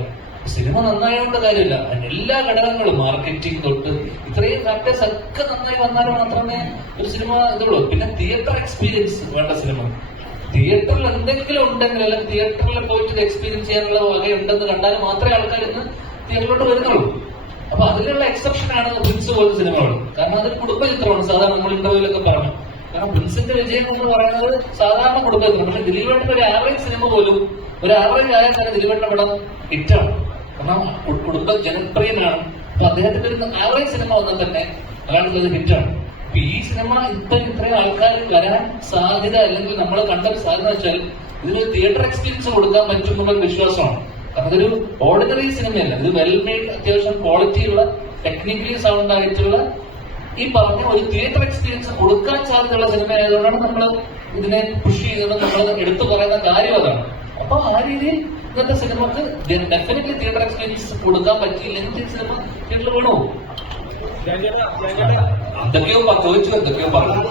സിനിമ നന്നായതുകൊണ്ട് കാര്യമില്ല, അതിന്റെ എല്ലാ ഘടകങ്ങളും മാർക്കറ്റിംഗ് തൊട്ട് ഇത്രയും ഫാക്ടേഴ്സ് ഒക്കെ നന്നായി വന്നാൽ മാത്രമേ ഒരു സിനിമ ഇതുള്ളൂ. പിന്നെ തിയേറ്റർ എക്സ്പീരിയൻസ് വേണ്ട സിനിമ. തിയേറ്ററിൽ എന്തെങ്കിലും ഉണ്ടെങ്കിൽ, അല്ലെങ്കിൽ തിയേറ്ററിൽ പോയിട്ട് ഇത് എക്സ്പീരിയൻസ് ചെയ്യാനുള്ള വകയുണ്ടെന്ന് കണ്ടാൽ മാത്രമേ ആൾക്കാർ ഇന്ന് തിയേറ്ററിലോട്ട് വരുന്നുള്ളൂ. അപ്പൊ അതിലുള്ള എക്സെപ്ഷനാണ് പ്രിൻസ് പോലത്തെ സിനിമകൾ. കാരണം അതൊരു കുടുംബ ചിത്രമാണ്. സാധാരണ നമ്മൾ ഇന്റർവ്യൂലൊക്കെ പറഞ്ഞു, കാരണം പ്രിൻസിന്റെ വിജയം എന്ന് പറയുന്നത് സാധാരണ കുടുംബ ചിത്രം. പക്ഷെ ദിലീപേട്ടന്റെ ഒരു ആവറേജ് സിനിമ പോലും, ഒരു ആവറേജ് ആയാൽ തന്നെ ദിലീപേട്ടന്റെ പടം ഹിറ്റാണ്. കാരണം കുടുംബ ജനപ്രിയനാണ്. അപ്പൊ അദ്ദേഹത്തിന്റെ ഒരു ആവറേജ് സിനിമ വന്നാൽ തന്നെ അയാളുള്ളത് ഹിറ്റാണ്. അപ്പൊ ഈ സിനിമ ഇത്രയും ആൾക്കാർ വരാൻ സാധ്യത, അല്ലെങ്കിൽ നമ്മൾ കണ്ടൊരു സാധ്യത വെച്ചാൽ ഇതിനൊരു തിയേറ്റർ എക്സ്പീരിയൻസ് കൊടുക്കാൻ പറ്റുമെന്നുള്ള വിശ്വാസമാണ്. കാരണം ഇതൊരു ഓർഡിനറി സിനിമയല്ല, ഇത് വെൽ മെയ്ഡ്, അത്യാവശ്യം ക്വാളിറ്റിയുള്ള, ടെക്നിക്കലി സൗണ്ട് ആയിട്ടുള്ള ഈ പറഞ്ഞ ഒരു തിയേറ്റർ എക്സ്പീരിയൻസ് കൊടുക്കാൻ സാധ്യതയുള്ള സിനിമ ആയതുകൊണ്ടാണ് നമ്മൾ ഇതിനെ പുഷ് ചെയ്തത്. നമ്മൾ എടുത്തു പറയുന്ന കാര്യം അതാണ്. അപ്പൊ ആ രീതിയിൽ ഇന്നത്തെ സിനിമക്ക് ഡെഫിനറ്റ്ലി തിയേറ്റർ എക്സ്പീരിയൻസ് കൊടുക്കാൻ പറ്റിയില്ലെങ്കിൽ സിനിമ തിയേറ്ററിൽ വേണോ? എന്തൊക്കെയോ ചോദിച്ചു, എന്തൊക്കെയോ പറഞ്ഞു.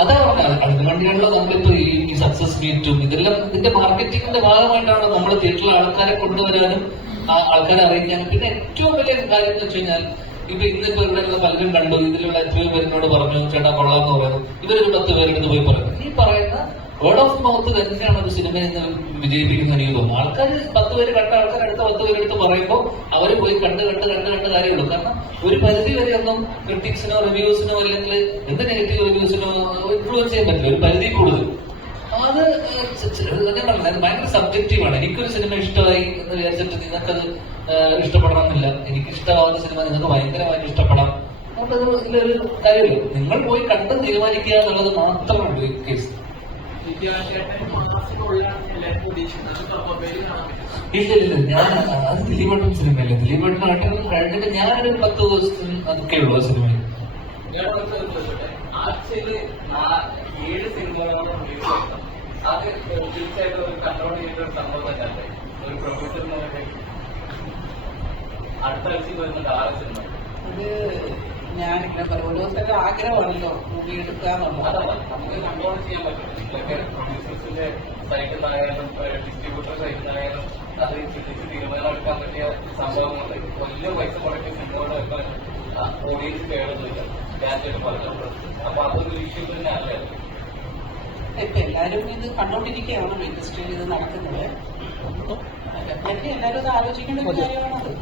അതാ പറഞ്ഞത്, അതുകൊണ്ടാണല്ലോ നമ്മളിപ്പോ ഈ സക്സസ് മീറ്റും ഇതെല്ലാം ഇതിന്റെ മാർക്കറ്റിംഗിന്റെ ഭാഗമായിട്ടാണ് നമ്മൾ തിയേറ്ററിൽ ആൾക്കാരെ കൊണ്ടുവരാനും ആൾക്കാരെ അറിയിക്കാനും. പിന്നെ ഏറ്റവും വലിയ കാര്യം എന്ന് വെച്ച് കഴിഞ്ഞാൽ, ഇപ്പൊ ഇന്നിപ്പോ ഇവിടെ പലരും കണ്ടു, ഇതിലുള്ള എത്രയോ പേരിനോട് പറഞ്ഞു ചേട്ടാ കൊള്ളാമെന്ന് പറയുന്നു, ഇവരൊരു 10 പേരെടുത്ത് പോയി പറയുന്നു. ഈ പറയുന്ന വേർഡ് ഓഫ് മൗത്ത് തന്നെയാണ് ഒരു സിനിമയെന്ന് വിജയിപ്പിക്കുന്ന എനിക്ക് തോന്നുന്നു. ആൾക്കാർ 10 പേര് കണ്ട ആൾക്കാർ അടുത്ത 10 പേരെടുത്ത് പറയുമ്പോൾ അവര് പോയി കണ്ട് കാര്യമുള്ളൂ. കാരണം ഒരു പരിധി വരെ ഒന്നും ക്രിറ്റിക്സിനോ റിവ്യൂസിനോ അല്ലെങ്കിൽ എന്ത് നെഗറ്റീവ് റിവ്യൂസിനോ ഇൻഫ്ലുവൻസ് ചെയ്യാൻ പറ്റില്ല. ഒരു പരിധി കൂടുതൽ അത് ഞാൻ പറഞ്ഞത് ഭയങ്കര സബ്ജക്റ്റീവാണ്. എനിക്കൊരു സിനിമ ഇഷ്ടമായി എന്ന് വിചാരിച്ചിട്ട് നിങ്ങൾക്കത് ഇഷ്ടപ്പെടണമെന്നില്ല. എനിക്ക് ഇഷ്ടമാവുന്ന സിനിമ നിങ്ങൾക്ക് ഭയങ്കരമായിട്ട് ഇഷ്ടപ്പെടാം. നമുക്കത് ഇതിലൊരു കാര്യമില്ല. നിങ്ങൾ പോയി കണ്ട് തീരുമാനിക്കുക എന്നുള്ളത് മാത്രമാണ് ഈ കേസ്. ഇല്ല, ഞാൻ അത് ദിലീപേട്ടൻ സിനിമയല്ലേ. ദിലീപേട്ടനായിട്ട് കഴിഞ്ഞിട്ട് ഞാനൊരു 10 ദിവസം അതൊക്കെ ഉള്ളൂ ആ സിനിമയിൽ. ആക്ച്വലി 7 സിനിമകളോളം അത് തീർച്ചയായിട്ടും ഒരു കൺട്രോൾ ചെയ്ത ഒരു സംഭവം തന്നെയല്ലേ. ഒരു പ്രൊഫസർ അടുത്ത ആഴ്ച വരുന്നുണ്ട് 6 സിനിമ. ഇത് ഞാനിങ്ങനെ പറയും, ഓരോരുത്തരുടെ ആഗ്രഹമാണല്ലോ മൂവി എടുക്കുക എന്നുള്ളത്. അതാണ് നമുക്ക് കൺട്രോൾ ചെയ്യാൻ പറ്റും. പ്രൊഡ്യൂസേഴ്സിന്റെ സൈറ്റിൽ നിന്നായാലും ഡിസ്ട്രിബ്യൂട്ടർ സൈറ്റിൽ നിന്നായാലും അത് ചിന്തിച്ച് തീരുമാനം എടുക്കാൻ പറ്റിയ സംഭവങ്ങളുണ്ട്. വലിയ പൈസ മുടക്കിയ സിനിമകളുടെ ഒക്കെ ഓഡിയൻസ് കേൾക്കുന്നില്ല, ക്യാഷായിട്ട് പറഞ്ഞിട്ടുണ്ട്. അപ്പൊ അതൊരു ഇഷ്യൂ തന്നെ അല്ലേ. ഇപ്പൊ എല്ലാരും ഇത് കണ്ടോണ്ടിരിക്കുകയാണ് ഇൻഡസ്ട്രിയിൽ ഇത് നടക്കുന്നത്. ഡെഫിനറ്റ്ലി എല്ലാവരും ഇത് ആലോചിക്കേണ്ട ഒരു കാര്യമാണത്.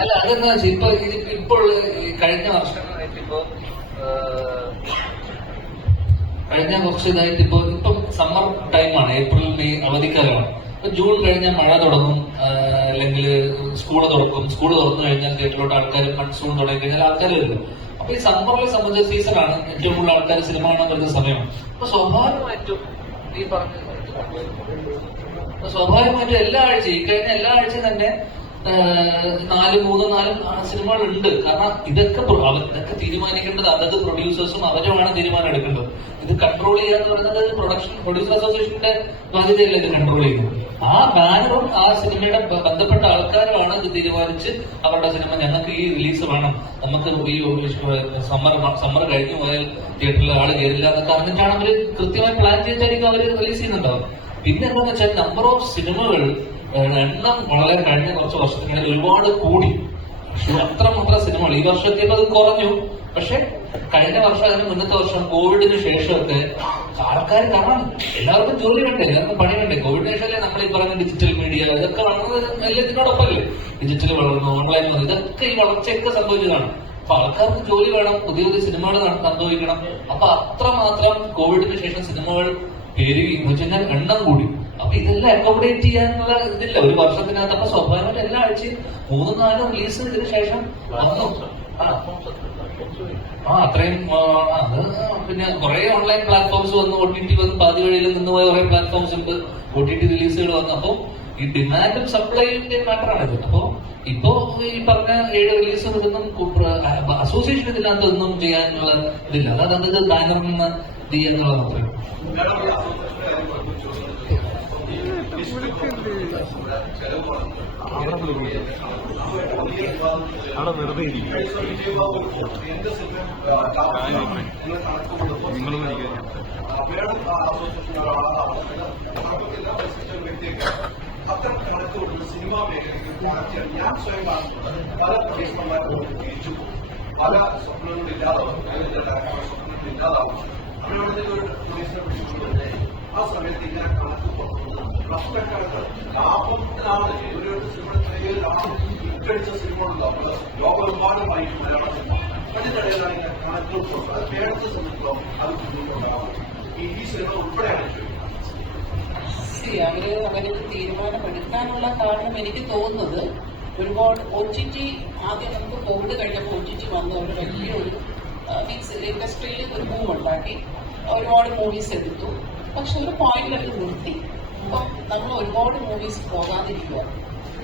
അല്ല, അതെന്താ വെച്ചാൽ ഇപ്പോൾ കഴിഞ്ഞ വർഷങ്ങളായിട്ട് കഴിഞ്ഞ കുറച്ച് ഇതായിട്ട് ഇപ്പം സമ്മർ ടൈമാണ്, ഏപ്രിൽ മെയ് അവധിക്കാലമാണ്. ഇപ്പൊ ജൂൺ കഴിഞ്ഞാൽ മഴ തുടങ്ങും, അല്ലെങ്കിൽ സ്കൂള് തുറക്കും. സ്കൂള് തുറന്നു കഴിഞ്ഞാൽ തിയേറ്ററിലോട്ട് ആൾക്കാർ, മൺസൂൺ തുടങ്ങി കഴിഞ്ഞാൽ ആൾക്കാർ വരില്ല. അപ്പൊ ഈ സമ്മറിലെ സംബന്ധിച്ച സീസണാണ് ഏറ്റവും കൂടുതൽ ആൾക്കാർ സിനിമ കാണാൻ വരുന്ന സമയം. അപ്പൊ സ്വാഭാവികമായിട്ടും ഈ പറഞ്ഞ സ്വാഭാവികമായിട്ടും എല്ലാ ആഴ്ചയും ഈ കഴിഞ്ഞ എല്ലാ ആഴ്ചയും തന്നെ 4 സിനിമകളുണ്ട്. കാരണം ഇതൊക്കെ തീരുമാനിക്കേണ്ടത് അതത് പ്രൊഡ്യൂസേഴ്സും അവരുമാണ് തീരുമാനം എടുക്കേണ്ടത്. ഇത് കൺട്രോൾ ചെയ്യാന്ന് പറയുന്നത് പ്രൊഡ്യൂസർ അസോസിയേഷന്റെ ബാധ്യതയല്ല ഇത് കൺട്രോൾ ചെയ്യുന്നത്. ആ ബാനറും ആ സിനിമയുടെ ബന്ധപ്പെട്ട ആൾക്കാരുമാണ് ഇത് തീരുമാനിച്ച് അവരുടെ സിനിമ ഞങ്ങൾക്ക് ഈ റിലീസ് വേണം, നമുക്ക് ഈ സമ്മർ കഴിഞ്ഞു പോയാൽ തിയേറ്ററിൽ ആള് കയറില്ല എന്നൊക്കെ അറിഞ്ഞിട്ടാണ് അവര് കൃത്യമായി പ്ലാൻ ചെയ്തിട്ടായിരിക്കും അവര് റിലീസ് ചെയ്യുന്നുണ്ടാവും. പിന്നെ എന്താണെന്ന് വെച്ചാൽ നമ്പർ ഓഫ് സിനിമകൾ എണ്ണം വളരെ കഴിഞ്ഞ കുറച്ച് വർഷത്തിനിടയിൽ ഒരുപാട് കൂടി. അത്രമാത്രം സിനിമകൾ ഈ വർഷത്തേക്ക് അത് കുറഞ്ഞു. പക്ഷെ കഴിഞ്ഞ വർഷം അതിന് മുന്നത്തെ വർഷം കോവിഡിന് ശേഷമൊക്കെ ആൾക്കാർ കാരണം എല്ലാവർക്കും ജോലി വേണ്ടേ, എല്ലാവർക്കും പണി വേണ്ടേ. കോവിഡിന് ശേഷമല്ലേ നമ്മൾ ഈ പറയുന്ന ഡിജിറ്റൽ മീഡിയ ഇതൊക്കെ വളർന്നത് എല്ലാത്തിനോടൊപ്പമല്ലേ. ഡിജിറ്റൽ വളർന്നു, ഓൺലൈൻ വന്നു, ഇതൊക്കെ ഈ വളർച്ചയൊക്കെ സംഭവിച്ചതാണ്. അപ്പൊ ആൾക്കാർക്ക് ജോലി വേണം, പുതിയ പുതിയ സിനിമകൾ സംഭവിക്കണം. അപ്പൊ അത്രമാത്രം കോവിഡിന് ശേഷം സിനിമകൾ പെരുകി എന്ന് വെച്ചാൽ എണ്ണം കൂടി. അപ്പൊ ഇതെല്ലാം അക്കോമഡേറ്റ് ചെയ്യാനുള്ള ഇതില്ല ഒരു വർഷത്തിനകത്ത്. അപ്പൊ സ്വാഭാവികമായിട്ട് എല്ലാ ആഴ്ചയും 3-4 റിലീസ് ഇതിന് ശേഷം വന്നു. അത്രയും അത് പിന്നെ കുറെ ഓൺലൈൻ പ്ലാറ്റ്ഫോംസ് വന്നു, OTT വന്നു, പാതി വഴിയിൽ നിന്നുപോയ കുറെ പ്ലാറ്റ്ഫോംസ് ഉണ്ട്, OTT റിലീസുകൾ വന്നു. അപ്പൊ ഈ ഡിമാൻഡും സപ്ലൈന്റെ മാറ്ററാണിത്. അപ്പൊ ഇപ്പോ ഈ പറഞ്ഞ 7 റിലീസും ഇതൊന്നും അസോസിയേഷൻ ഇതിനകത്ത് ഒന്നും ചെയ്യാനുള്ള ഇതില്ല. അതായത് അത് ബാനറിൽ നിന്ന് ഇത് ചെയ്യുന്നത് മാത്രമേ. അവിടെ വെറുതെ അത്തരം കണക്കുകൊണ്ട് സിനിമാ മേഖലയ്ക്ക് ഞാൻ സ്വയം പല പ്രദേശന്മാരും പല സ്വപ്നങ്ങളും ഇല്ലാതാവും, സ്വപ്നങ്ങൾ ഇല്ലാതാവും. അങ്ങനെ ഒരു പോലീസിനെ പിടിച്ചുകൊണ്ട് ആ സമയത്ത് ഇങ്ങനെ കണക്ക് പ്രശ്നക്കണക്ക് ലാഭത്തിലാണ് ഒരു സിനിമ ലാഭം ഇട്ടടിച്ച സിനിമകളുണ്ടാവും. ലോകമെമ്പാടുമായിട്ട് മലയാള സിനിമ അതിനിടയിലാണ് ഇങ്ങനെ കണക്കുകൾ കൊടുക്കുന്നത്. അത് കേരളത്തെ സംബന്ധിച്ചോ അത് ബുദ്ധിമുട്ടുണ്ടാവും. ഈ സിനിമ ഉൾപ്പെടെയാണ് അവരൊരു തീരുമാനമെടുക്കാനുള്ള കാരണം എനിക്ക് തോന്നുന്നത് ഒരുപാട് OTT ആദ്യം നമുക്ക് കോവിഡ് കഴിഞ്ഞപ്പോൾ OTT വന്ന ഒരു വലിയൊരു മീൻസ് ഇൻഡസ്ട്രിയിൽ ഒരു ബൂം ഉണ്ടാക്കി, ഒരുപാട് മൂവീസ് എടുത്തു. പക്ഷെ ഒരു പോയിന്റിൽ അത് നിർത്തി. അപ്പം നമ്മൾ ഒരുപാട് മൂവീസ് പോകാതിരിക്കുക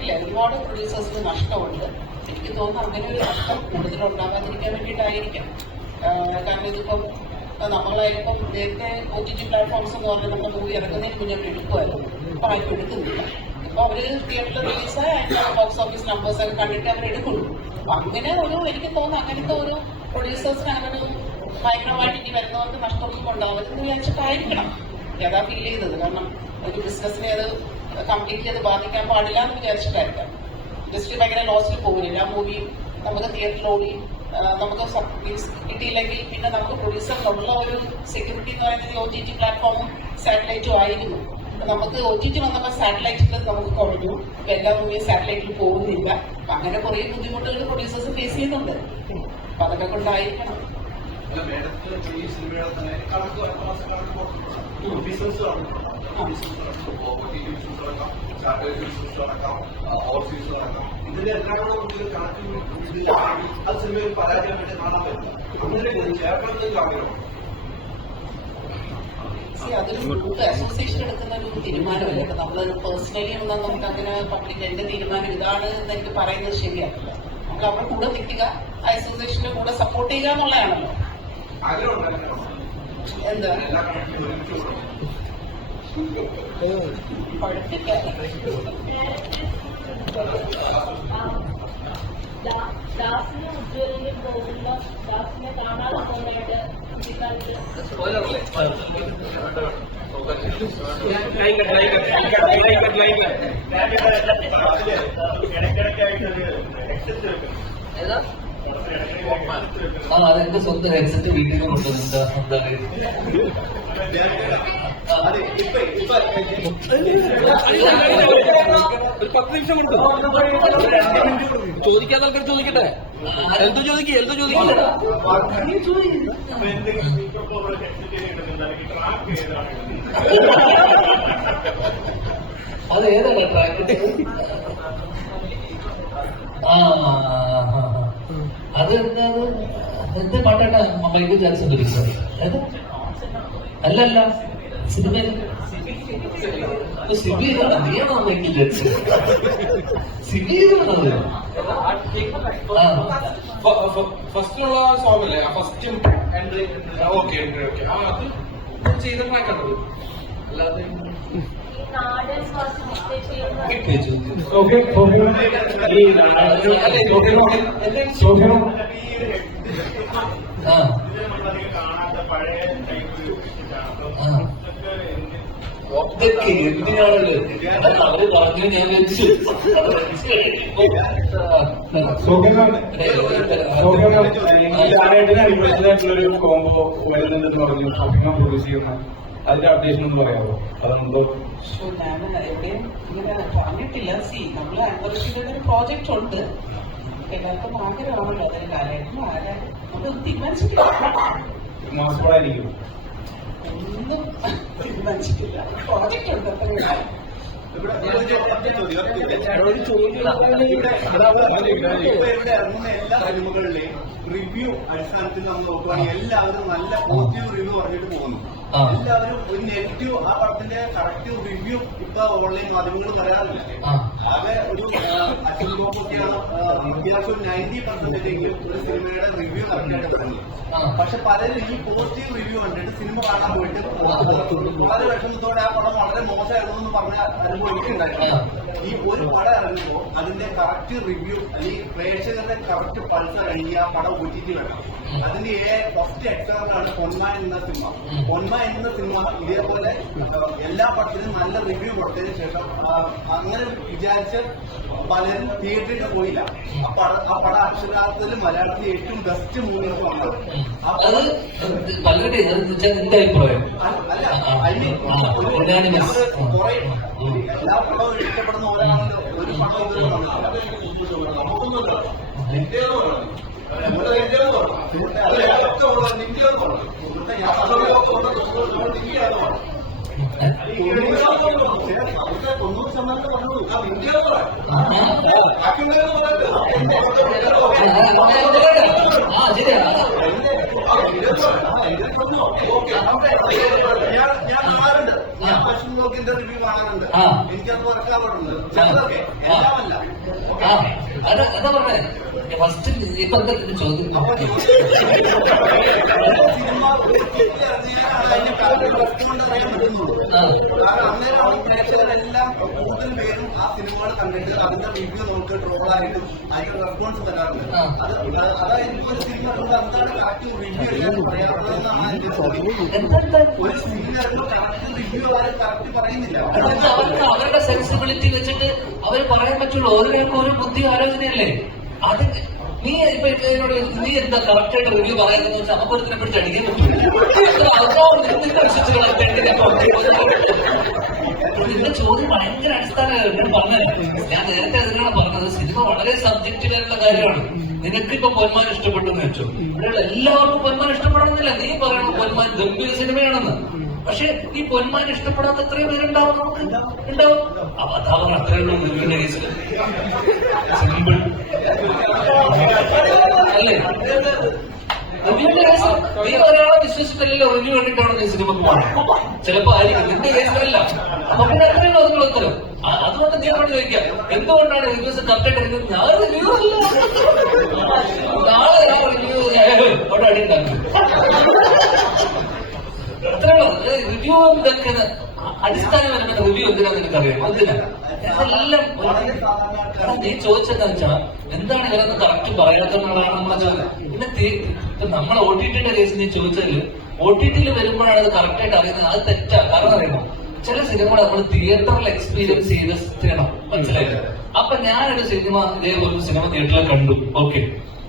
ഇല്ല, ഒരുപാട് പ്രൊഡ്യൂസേഴ്സിന് നഷ്ടമുണ്ട്. എനിക്ക് തോന്നുന്നു അങ്ങനെ ഒരു നഷ്ടം കൂടുതലുണ്ടാകാതിരിക്കാൻ വേണ്ടിയിട്ടായിരിക്കാം. കാരണം ഇതിപ്പം നമ്മളായാലും നേരത്തെ OTT പ്ലാറ്റ്ഫോംസ് എന്ന് പറഞ്ഞാൽ നമ്മുടെ മൂവി ഇറങ്ങുന്നതിന് മുന്നേ എടുക്കുമായിരുന്നു. ഇപ്പൊ ആരും എടുക്കുന്നില്ല. ഇപ്പൊ അവര് തിയേറ്ററിൽ റിലീസായ ബോക്സ് ഓഫീസ് നമ്പേഴ്സ് ഒക്കെ കണ്ടിട്ട് അവർ എടുക്കുള്ളൂ. അങ്ങനെ എനിക്ക് തോന്നുന്നു അങ്ങനത്തെ ഒരു പ്രൊഡ്യൂസേഴ്സിന് അങ്ങനെ ഒരു ഭയങ്കരമായിട്ട് ഇനി വരുന്നവർക്ക് നഷ്ടമൊന്നും ഉണ്ടാവരുതെന്ന് വിചാരിച്ചിട്ടായിരിക്കണം യഥാ ഫീൽ ചെയ്തത്. കാരണം ഒരു ബിസിനസിനെ അത് കംപ്ലീറ്റ്ലി അത് ബാധിക്കാൻ പാടില്ല എന്ന് വിചാരിച്ചിട്ടായിരിക്കാം. ഇൻഡസ്ട്രി ഭയങ്കര ലോസിൽ പോകില്ല. ആ മൂവി നമുക്ക് തിയേറ്ററിൽ ഓടി നമുക്ക് കിട്ടിയില്ലെങ്കിൽ പിന്നെ നമുക്ക് പ്രൊഡ്യൂസറിനുള്ള ഒരു സെക്യൂരിറ്റി എന്ന് പറയുന്നത് OTT പ്ലാറ്റ്ഫോമും സാറ്റലൈറ്റും ആയിരുന്നു. നമുക്ക് OTT വന്നപ്പോൾ സാറ്റലൈറ്റിൽ നമുക്ക് കുറഞ്ഞു. ഇപ്പൊ എല്ലാ മൂവിയും സാറ്റലൈറ്റിൽ പോകുന്നില്ല. അങ്ങനെ കുറെ ബുദ്ധിമുട്ടുകൾ പ്രൊഡ്യൂസേഴ്സ് ഫേസ് ചെയ്യുന്നുണ്ട്. അപ്പൊ അതൊക്കെ കൊണ്ടായിരിക്കണം. ഈ സിനിമയുടെ തന്നെ കണക്ക് ബിസിനസ് അടക്കം ഓവർസീസ് അടക്കം ഇതിന്റെ എല്ലാം കൂടെ കണക്ക് ആ സിനിമയിൽ പരാജയപ്പെട്ട് കാണാൻ പറ്റില്ല. അങ്ങനെ ചേർക്കണമെന്നൊരു ആഗ്രഹം. അതൊരു ഗ്രൂപ്പ് അസോസിയേഷൻ എടുക്കുന്ന ഒരു തീരുമാനമല്ല. ഇപ്പൊ നമ്മള് പേഴ്സണലി ഒന്നും നമുക്ക് അങ്ങനെ പബ്ലിക് എന്റെ തീരുമാനം ഇതാണ് എന്ന് എനിക്ക് പറയുന്നത് ശരിയാക്കില്ല. നമ്മൾ അവരുടെ കൂടെ നിൽക്കുക, അസോസിയേഷന്റെ കൂടെ സപ്പോർട്ട് ചെയ്യുക എന്നുള്ളതാണല്ലോ. എന്താ ദാസിന് ഉജ്ജ്വലിന്റെ പോകുമ്പോ ദാസിനെ കാണാതെ പോകുന്നതായിട്ട് അതെന്റെ സ്വന്തം ഹെഡ്സെറ്റ് വീട്ടിൽ കൊണ്ടുവന്നിട്ട് ഒരു 10 നിമിഷം കൊടുത്തു ചോദിക്കാൻ ആൾക്കാർ ചോദിക്കട്ടെ. എന്തോ ചോദിക്കില്ല അത് ഏതാണ് ട്രാക്ക്? അതെന്താ എന്താ പാട്ടാണ് മൈക്കിൾ ജാക്സൺ രജിസ്റ്റർ അല്ലല്ല സിനിമയിൽ സിബിയാണ് നീയാണോ മൈക്കിൾ ജാക്സൺ സിബിയാണത് ഫസ്റ്റിലുള്ള സോങ് അല്ലേ ഫസ്റ്റ് എൻട്രി ഓക്കെ അത് ചെയ്ത ട്രാക്കാണത് അല്ലാതെ നാടൻ ഇതൊക്കെ എന്തിനാണല്ലോ അവര് പറഞ്ഞു ഞാൻ വെച്ചു ായിട്ടുള്ളൊരു കോംബോ വരുന്നുണ്ടെന്ന് പറഞ്ഞു ഷോപ്പിംഗ് പ്രൊഡ്യൂസ് ചെയ്യുന്ന അതിന്റെ അപ്ഡേഷൻ ഒന്ന് പറയാമോ? അതുണ്ടോ? ഞാൻ എവിടെയും ഇങ്ങനെ പറഞ്ഞിട്ടില്ല. നമ്മള് ആനിവേഴ്സറിയുടെ ഒരു പ്രോജക്റ്റ് ഉണ്ട്. എല്ലാവർക്കും ആഗ്രഹമാണല്ലോ അതിന് കാര്യമായിട്ടും ആരാണ് നമുക്ക് തീരുമാനിച്ചിട്ടില്ല. മാസപ്പോഴായിരിക്കും ഒന്നും തീരുമാനിച്ചിട്ടില്ല. പ്രോജക്റ്റ് ഉണ്ട് അത്ര ഇവിടെ ഇറങ്ങുന്ന എല്ലാ സിനിമകളിലെയും റിവ്യൂ അടിസ്ഥാനത്തിൽ നമ്മൾ നോക്കുകയാണെങ്കിൽ എല്ലാവരും നല്ല പോസിറ്റീവ് റിവ്യൂ പറഞ്ഞിട്ട് പോകുന്നു. എല്ലാവരും ഒരു നെഗറ്റീവ് ആ പടത്തിന്റെ കറക്റ്റീവ് റിവ്യൂ ഇപ്പൊ ഓൺലൈൻ മാധ്യമങ്ങൾ പറയാറില്ല. ആകെ ഒരു അത്യാവശ്യം 90% എങ്കിലും ഒരു സിനിമയുടെ റിവ്യൂ കറക്റ്റായിട്ട് തുടങ്ങി. പക്ഷെ പലരും ഈ പോസിറ്റീവ് റിവ്യൂ കണ്ടിട്ട് സിനിമ കാണാൻ പോയിട്ട് വളരെ വിഷമത്തോടെ ആ പടം വളരെ മോശമായിരുന്നു എന്ന് പറഞ്ഞ അനുഭവം എനിക്കുണ്ടായിട്ടുണ്ട്. ഈ ഒരു പടം ഇറങ്ങുമ്പോൾ അതിന്റെ കറക്റ്റ് റിവ്യൂ അല്ലെങ്കിൽ പ്രേക്ഷകരുടെ കറക്റ്റ് പൾസ് കഴിഞ്ഞ് ആ പടം ഒറ്റിട്ട് വേണം. അതിന്റെ ഫസ്റ്റ് എക്സാമ്പിളാണ് പൊന്മ എന്ന സിനിമ. പൊന്മ എന്ന സിനിമ ഇതേപോലെ എല്ലാ പടത്തിനും നല്ല റിവ്യൂ കൊടുത്തതിന് ശേഷം അങ്ങനെ വിചാരിച്ച് പലരും തിയേറ്ററിൽ പോയില്ല. ആ പടം അക്ഷരാർത്ഥത്തിൽ മലയാളത്തിൽ ഏറ്റവും ബെസ്റ്റ് മൂവീസ് വന്നത്. പലരുടെ എന്റെ അഭിപ്രായം അല്ല കുറെ എല്ലാ പടവും ഇഷ്ടപ്പെടുന്ന ഒരാളാണല്ലോ ഒരു പടം നമുക്കൊന്നുമില്ല. ഞാൻ ഫാഷൻ ബ്ലോഗിന്റെ റിവ്യൂ കാണാറുണ്ട്. എനിക്കത് വർക്കാറുണ്ട്. ചിലതൊക്കെ എല്ലാമല്ല. അതാ പറഞ്ഞേ ഫസ്റ്റ് ഇപ്പൊ എന്താ ചോദ്യം സിനിമ അറിയാൻ പറ്റുന്നുള്ളൂ. കാരണം അന്നേരമാണ് പ്രേക്ഷകരെല്ലാം കൂടുതൽ പേരും ആ സിനിമകൾ കണ്ടിട്ട് അതിന്റെ റിവ്യൂ നമുക്ക് ട്രോളായിട്ടും അതിന്റെ റെസ്പോൺസ് തരാറുണ്ട്. അതായത് ഒരു സിനിമ എന്താണ് കറക്റ്റ് റിവ്യൂ എല്ലാം പറയാറുള്ളതെന്നാണ് എന്റെ ചോദ്യം. ഒരു സിനിമ കറക്റ്റ് റിവ്യൂ ആരും കറക്റ്റ് പറയുന്നില്ല. അവരുടെ സെൻസിബിലിറ്റി വെച്ചിട്ട് അവർ പറയാൻ പറ്റുള്ളൂ. ഓരോരുത്തർക്കും ഒരു ബുദ്ധി ആലോചനയല്ലേ അത്. നീ ഇപ്പൊ എന്നോട് നീ എന്താ കറക്റ്റായിട്ട് റിവ്യൂ പറയുന്നത് വെച്ചാൽ നമുക്കൊരുത്തിനെ പിടിച്ച് അടിക്കാൻ പറ്റില്ല. നിന്റെ ചോദ്യം ഭയങ്കര അടിസ്ഥാനമാണ്. ഞാൻ പറഞ്ഞത് ഞാൻ നേരത്തെ അതിനാണ് പറഞ്ഞത് സിനിമ വളരെ സബ്ജക്റ്റീവായിട്ടുള്ള കാര്യമാണ്. നിനക്കിപ്പോ പൊന്മാൻ ഇഷ്ടപ്പെട്ടെന്ന് വെച്ചു, ഇവിടെയുള്ള എല്ലാവർക്കും പൊന്മാൻ ഇഷ്ടപ്പെടണമെന്നില്ല. നീ പറയണം പൊന്മാൻ ഗംഭീര സിനിമയാണെന്ന്. പക്ഷെ ഈ പൊന്മാൻ ഇഷ്ടപ്പെടാത്ത എത്രയോ പേരുണ്ടാവും നമുക്ക് ഉണ്ടാവും. അപ്പൊ അതാ പറഞ്ഞ അത്രയുള്ള റിവ്യൂന്റെ കേസിൽ സിമ്പിൾ അല്ലേ? റിവ്യൂന്റെ കേസ് നീ ഒരാളെ വിശ്വസിച്ചില്ലല്ലോ. റിവ്യൂ കണ്ടിട്ടാണ് നീ സിനിമക്ക് പോകണം. ചിലപ്പോ ആയിരിക്കും നിന്റെ കേസിലല്ല. അപ്പൊ പിന്നെ എത്രയുണ്ടോ അതിനുള്ള ഉത്തരം. അതുകൊണ്ട് നീ അവിടെ ചോദിക്കാം എന്തുകൊണ്ടാണ് റിവ്യൂസ് കറക്റ്റായിട്ട് എടുക്കുന്നത്. ഞാൻ റിവ്യൂ അല്ല, നാളെ ഞാൻ റിവ്യൂ അവിടെ അടിയുണ്ടാക്കും. അത്രയുള്ളൂ. റിവ്യൂ ഇതൊക്കെ അടിസ്ഥാനപരമായ റിവ്യൂ എന്തിനാന്ന് എനിക്കറിയാം. എന്തിനാ എല്ലാം നീ ചോദിച്ചെന്താ വെച്ചാൽ എന്താണ് ഇവരൊന്ന് കറക്റ്റ് പറയാത്തെന്നുള്ളതാണ് നമ്മളെ ചോദ്യം. പിന്നെ നമ്മൾ ഒ ടി ടിയുടെ കേസ് നീ ചോദിച്ചതിൽ ഒ ടി ടിയിൽ വരുമ്പോഴാണ് അത് കറക്റ്റായിട്ട് അറിയുന്നത്. അത് തെറ്റാ. കാരണം അറിയണം ചില സിനിമകൾ നമ്മൾ തിയേറ്ററിൽ എക്സ്പീരിയൻസ് ചെയ്ത് ചെയ്യണം. മനസ്സിലായില്ല. അപ്പൊ ഞാനൊരു സിനിമ ഇതേപോലെ സിനിമ തിയേറ്ററിൽ കണ്ടു. ഓക്കെ,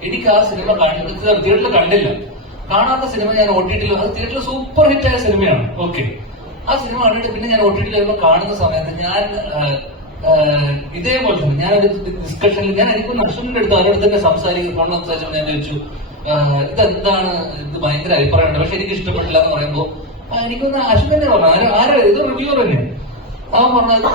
എനിക്ക് ആ സിനിമ തിയേറ്ററിൽ കണ്ടില്ല. കാണാത്ത സിനിമ ഞാൻ ഒ ടി ടിയിൽ, അത് തിയേറ്ററിൽ സൂപ്പർ ഹിറ്റായ സിനിമയാണ്. ഓക്കെ, ആ സിനിമ കണ്ടിട്ട് പിന്നെ ഞാൻ ഒ ടി ടിയിൽ വരുമ്പോൾ കാണുന്ന സമയത്ത് ഞാൻ ഇതേപോലെ തന്നെ ഞാനൊരു ഡിസ്കഷനിൽ എനിക്കൊന്ന് അശ്വന്റെ അടുത്ത് അവരുടെ തന്നെ സംസാരിച്ചപ്പോൾ ഞാൻ ചോദിച്ചു ഇതെന്താണ്, ഇത് ഭയങ്കര അഭിപ്രായമുണ്ട് പക്ഷെ എനിക്ക് ഇഷ്ടപ്പെട്ടില്ല എന്ന് പറയുമ്പോ എനിക്കൊന്ന് അശ്വൻ തന്നെ പറഞ്ഞു ആരാ ഇത് റിവ്യൂർ തന്നെ. അവൻ പറഞ്ഞത്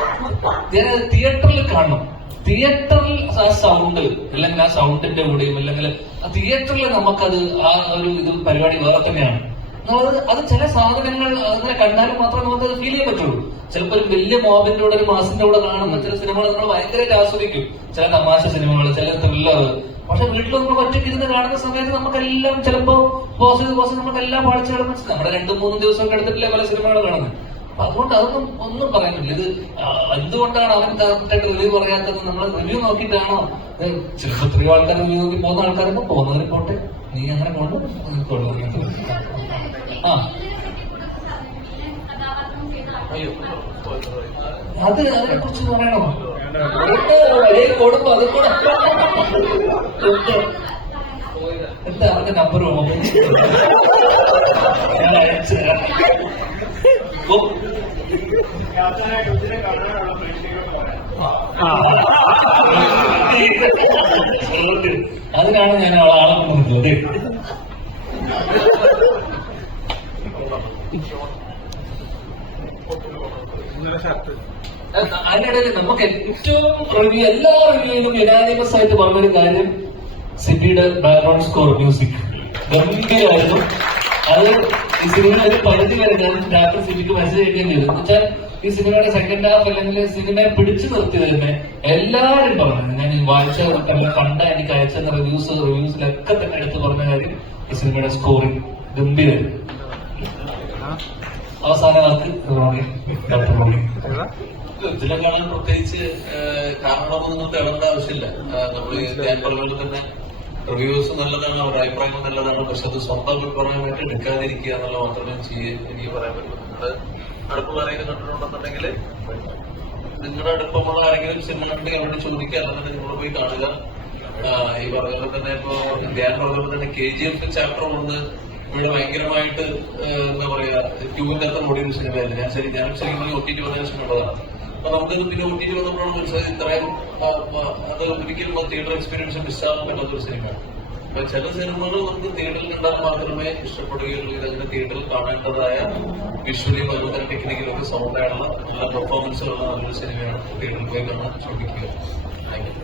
ഞാനത് തിയേറ്ററിൽ കാണണം. തിയേറ്ററിൽ ആ സൗണ്ട് അല്ലെങ്കിൽ ആ സൗണ്ടിന്റെ കൂടെയും അല്ലെങ്കിൽ ആ തിയേറ്ററിൽ നമുക്കത് ആ ഒരു ഇത് പരിപാടി വേറെ തന്നെയാണ്. അത് ചില സാധനങ്ങൾ അങ്ങനെ കണ്ടാലും മാത്രമേ നമുക്കത് ഫീൽ ചെയ്യാൻ പറ്റുള്ളൂ. ചിലപ്പോൾ ഒരു വലിയ മോബിന്റെ കൂടെ ഒരു മാസിന്റെ കൂടെ കാണുന്ന ചില സിനിമകൾ നമ്മൾ ഭയങ്കരമായിട്ട് ആസ്വദിക്കും, ചില തമാശ സിനിമകൾ, ചില ത്രില്ലർ. പക്ഷെ വീട്ടിൽ നമ്മൾ ഒറ്റയ്ക്ക് ഇരുന്ന് കാണുന്ന സമയത്ത് നമുക്കെല്ലാം ചിലപ്പോ പോസിറ്റീവ് നമുക്കെല്ലാം പാടിച്ചു മനസ്സിലാവും. നമ്മുടെ 2-3 ദിവസമൊക്കെ എടുത്തിട്ടില്ല പല സിനിമകൾ കാണുന്നത്. അപ്പൊ അതുകൊണ്ട് അതൊന്നും ഒന്നും പറയാനില്ല. ഇത് എന്തുകൊണ്ടാണ് അവൻ കറക്റ്റായിട്ട് റിവ്യൂ പറയാത്തത്? നമ്മൾ റിവ്യൂ നോക്കിയിട്ടാണോ? ചിലപ്പോൾ എത്രയോ ആൾക്കാർ റിവ്യൂ നോക്കി പോകുന്ന ആൾക്കാരൊക്കെ പോകുന്നവരെ പോട്ടെ, നീ അങ്ങനെ കൊണ്ട് അതിനെ കുറിച്ച് പറയണോ? കൊടുക്കും അത് കൂടെ എന്താ അവന്റെ നമ്പർ ഞാൻ അയച്ചു തരാം. അതിനാണ് ഞാൻ ആളെ കൊണ്ടുവന്നത്. അതിനിടയിൽ നമുക്ക് ഏറ്റവും റിവ്യൂ, എല്ലാ റിവ്യൂയിലും യുനാനിമസ് ആയിട്ട് പറഞ്ഞൊരു കാര്യം സിബിയുടെ ബാക്ക്ഗ്രൗണ്ട് സ്കോർ മ്യൂസിക് ഗംഭീരമായിരുന്നു. അത് ഈ സിനിമയുടെ ഒരു പരിധി വരെ ഡയറക്ടർ സിബിക്ക് മെസ്സേജ് അയക്കേണ്ടി വരും. എന്നുവെച്ചാൽ ഈ സിനിമയുടെ സെക്കൻഡ് ഹാഫ് അല്ലെങ്കിൽ സിനിമയെ പിടിച്ചു നിർത്തിയത് തന്നെ എല്ലാവരും പറഞ്ഞത്, ഞാൻ വായിച്ച കണ്ട എനിക്ക് അയച്ചെന്ന റിവ്യൂസിലൊക്കെ തന്നെ എടുത്ത് പറഞ്ഞ കാര്യം ഈ സിനിമയുടെ സ്കോറിംഗ് ഗംഭീരമായിരുന്നു. അവസാന വാക്ക് ഡോക്ടർ റോണി. ഇതിനെ കാണാൻ പ്രത്യേകിച്ച് കാരണമൊന്നും തേടേണ്ട ആവശ്യമില്ല. നമ്മൾ ഞാൻ പറഞ്ഞ തന്നെ റിവ്യൂസ് നല്ലതാണ്, അവരുടെ അഭിപ്രായങ്ങൾ നല്ലതാണ്. പക്ഷെ അത് സ്വന്തം അഭിപ്രായമായിട്ട് എടുക്കാതിരിക്കുക എന്നുള്ള മാത്രമേ എനിക്ക് പറയാൻ പറ്റുള്ളൂ. നിങ്ങളുടെ അടുപ്പുള്ള ആരെങ്കിലും കണ്ടിട്ടുണ്ടെന്നുണ്ടെങ്കിൽ നിങ്ങളുടെ അടുപ്പമുള്ള ആരെങ്കിലും സിനിമ ഉണ്ടെങ്കിൽ അവരോട് ചോദിക്കുക, അല്ലെങ്കിൽ നിങ്ങൾ പോയി കാണുക. ഈ പറഞ്ഞ തന്നെ ഇപ്പൊ ധ്യാൻ പറഞ്ഞ തന്നെ KGF ചാപ്റ്റർ 1 ഇവിടെ ഭയങ്കരമായിട്ട് എന്താ പറയാ ക്യൂവിന്റെ അകത്ത് ഓടിയൊരു സിനിമയായിരുന്നു. ഞാൻ ശരിക്കും OTT വന്നതിന് ശേഷം ഉള്ളതാണ്. അപ്പൊ നമുക്കത് പിന്നെ OTT വന്നപ്പോഴാണ് മനസ്സിലായത് ഇത്രയും അത് ഒരിക്കലും തിയേറ്റർ എക്സ്പീരിയൻസ് മിസ്സാകാൻ പറ്റാത്തൊരു സിനിമയാണ്. അപ്പൊ ചില സിനിമകൾ നമുക്ക് തിയേറ്ററിൽ കണ്ടാൽ മാത്രമേ ഇഷ്ടപ്പെടുകയുള്ളൂ. ഇതങ്ങനെ തിയേറ്ററിൽ കാണേണ്ടതായ വിഷ്വലിയും അതുപോലെ ടെക്നിക്കലും ഒക്കെ സൗണ്ടായുള്ള നല്ല പെർഫോമൻസുകളുള്ള നല്ലൊരു സിനിമയാണ്. തിയേറ്ററിൽ പോയി കാണാൻ ശ്രമിക്കുക. Thank you.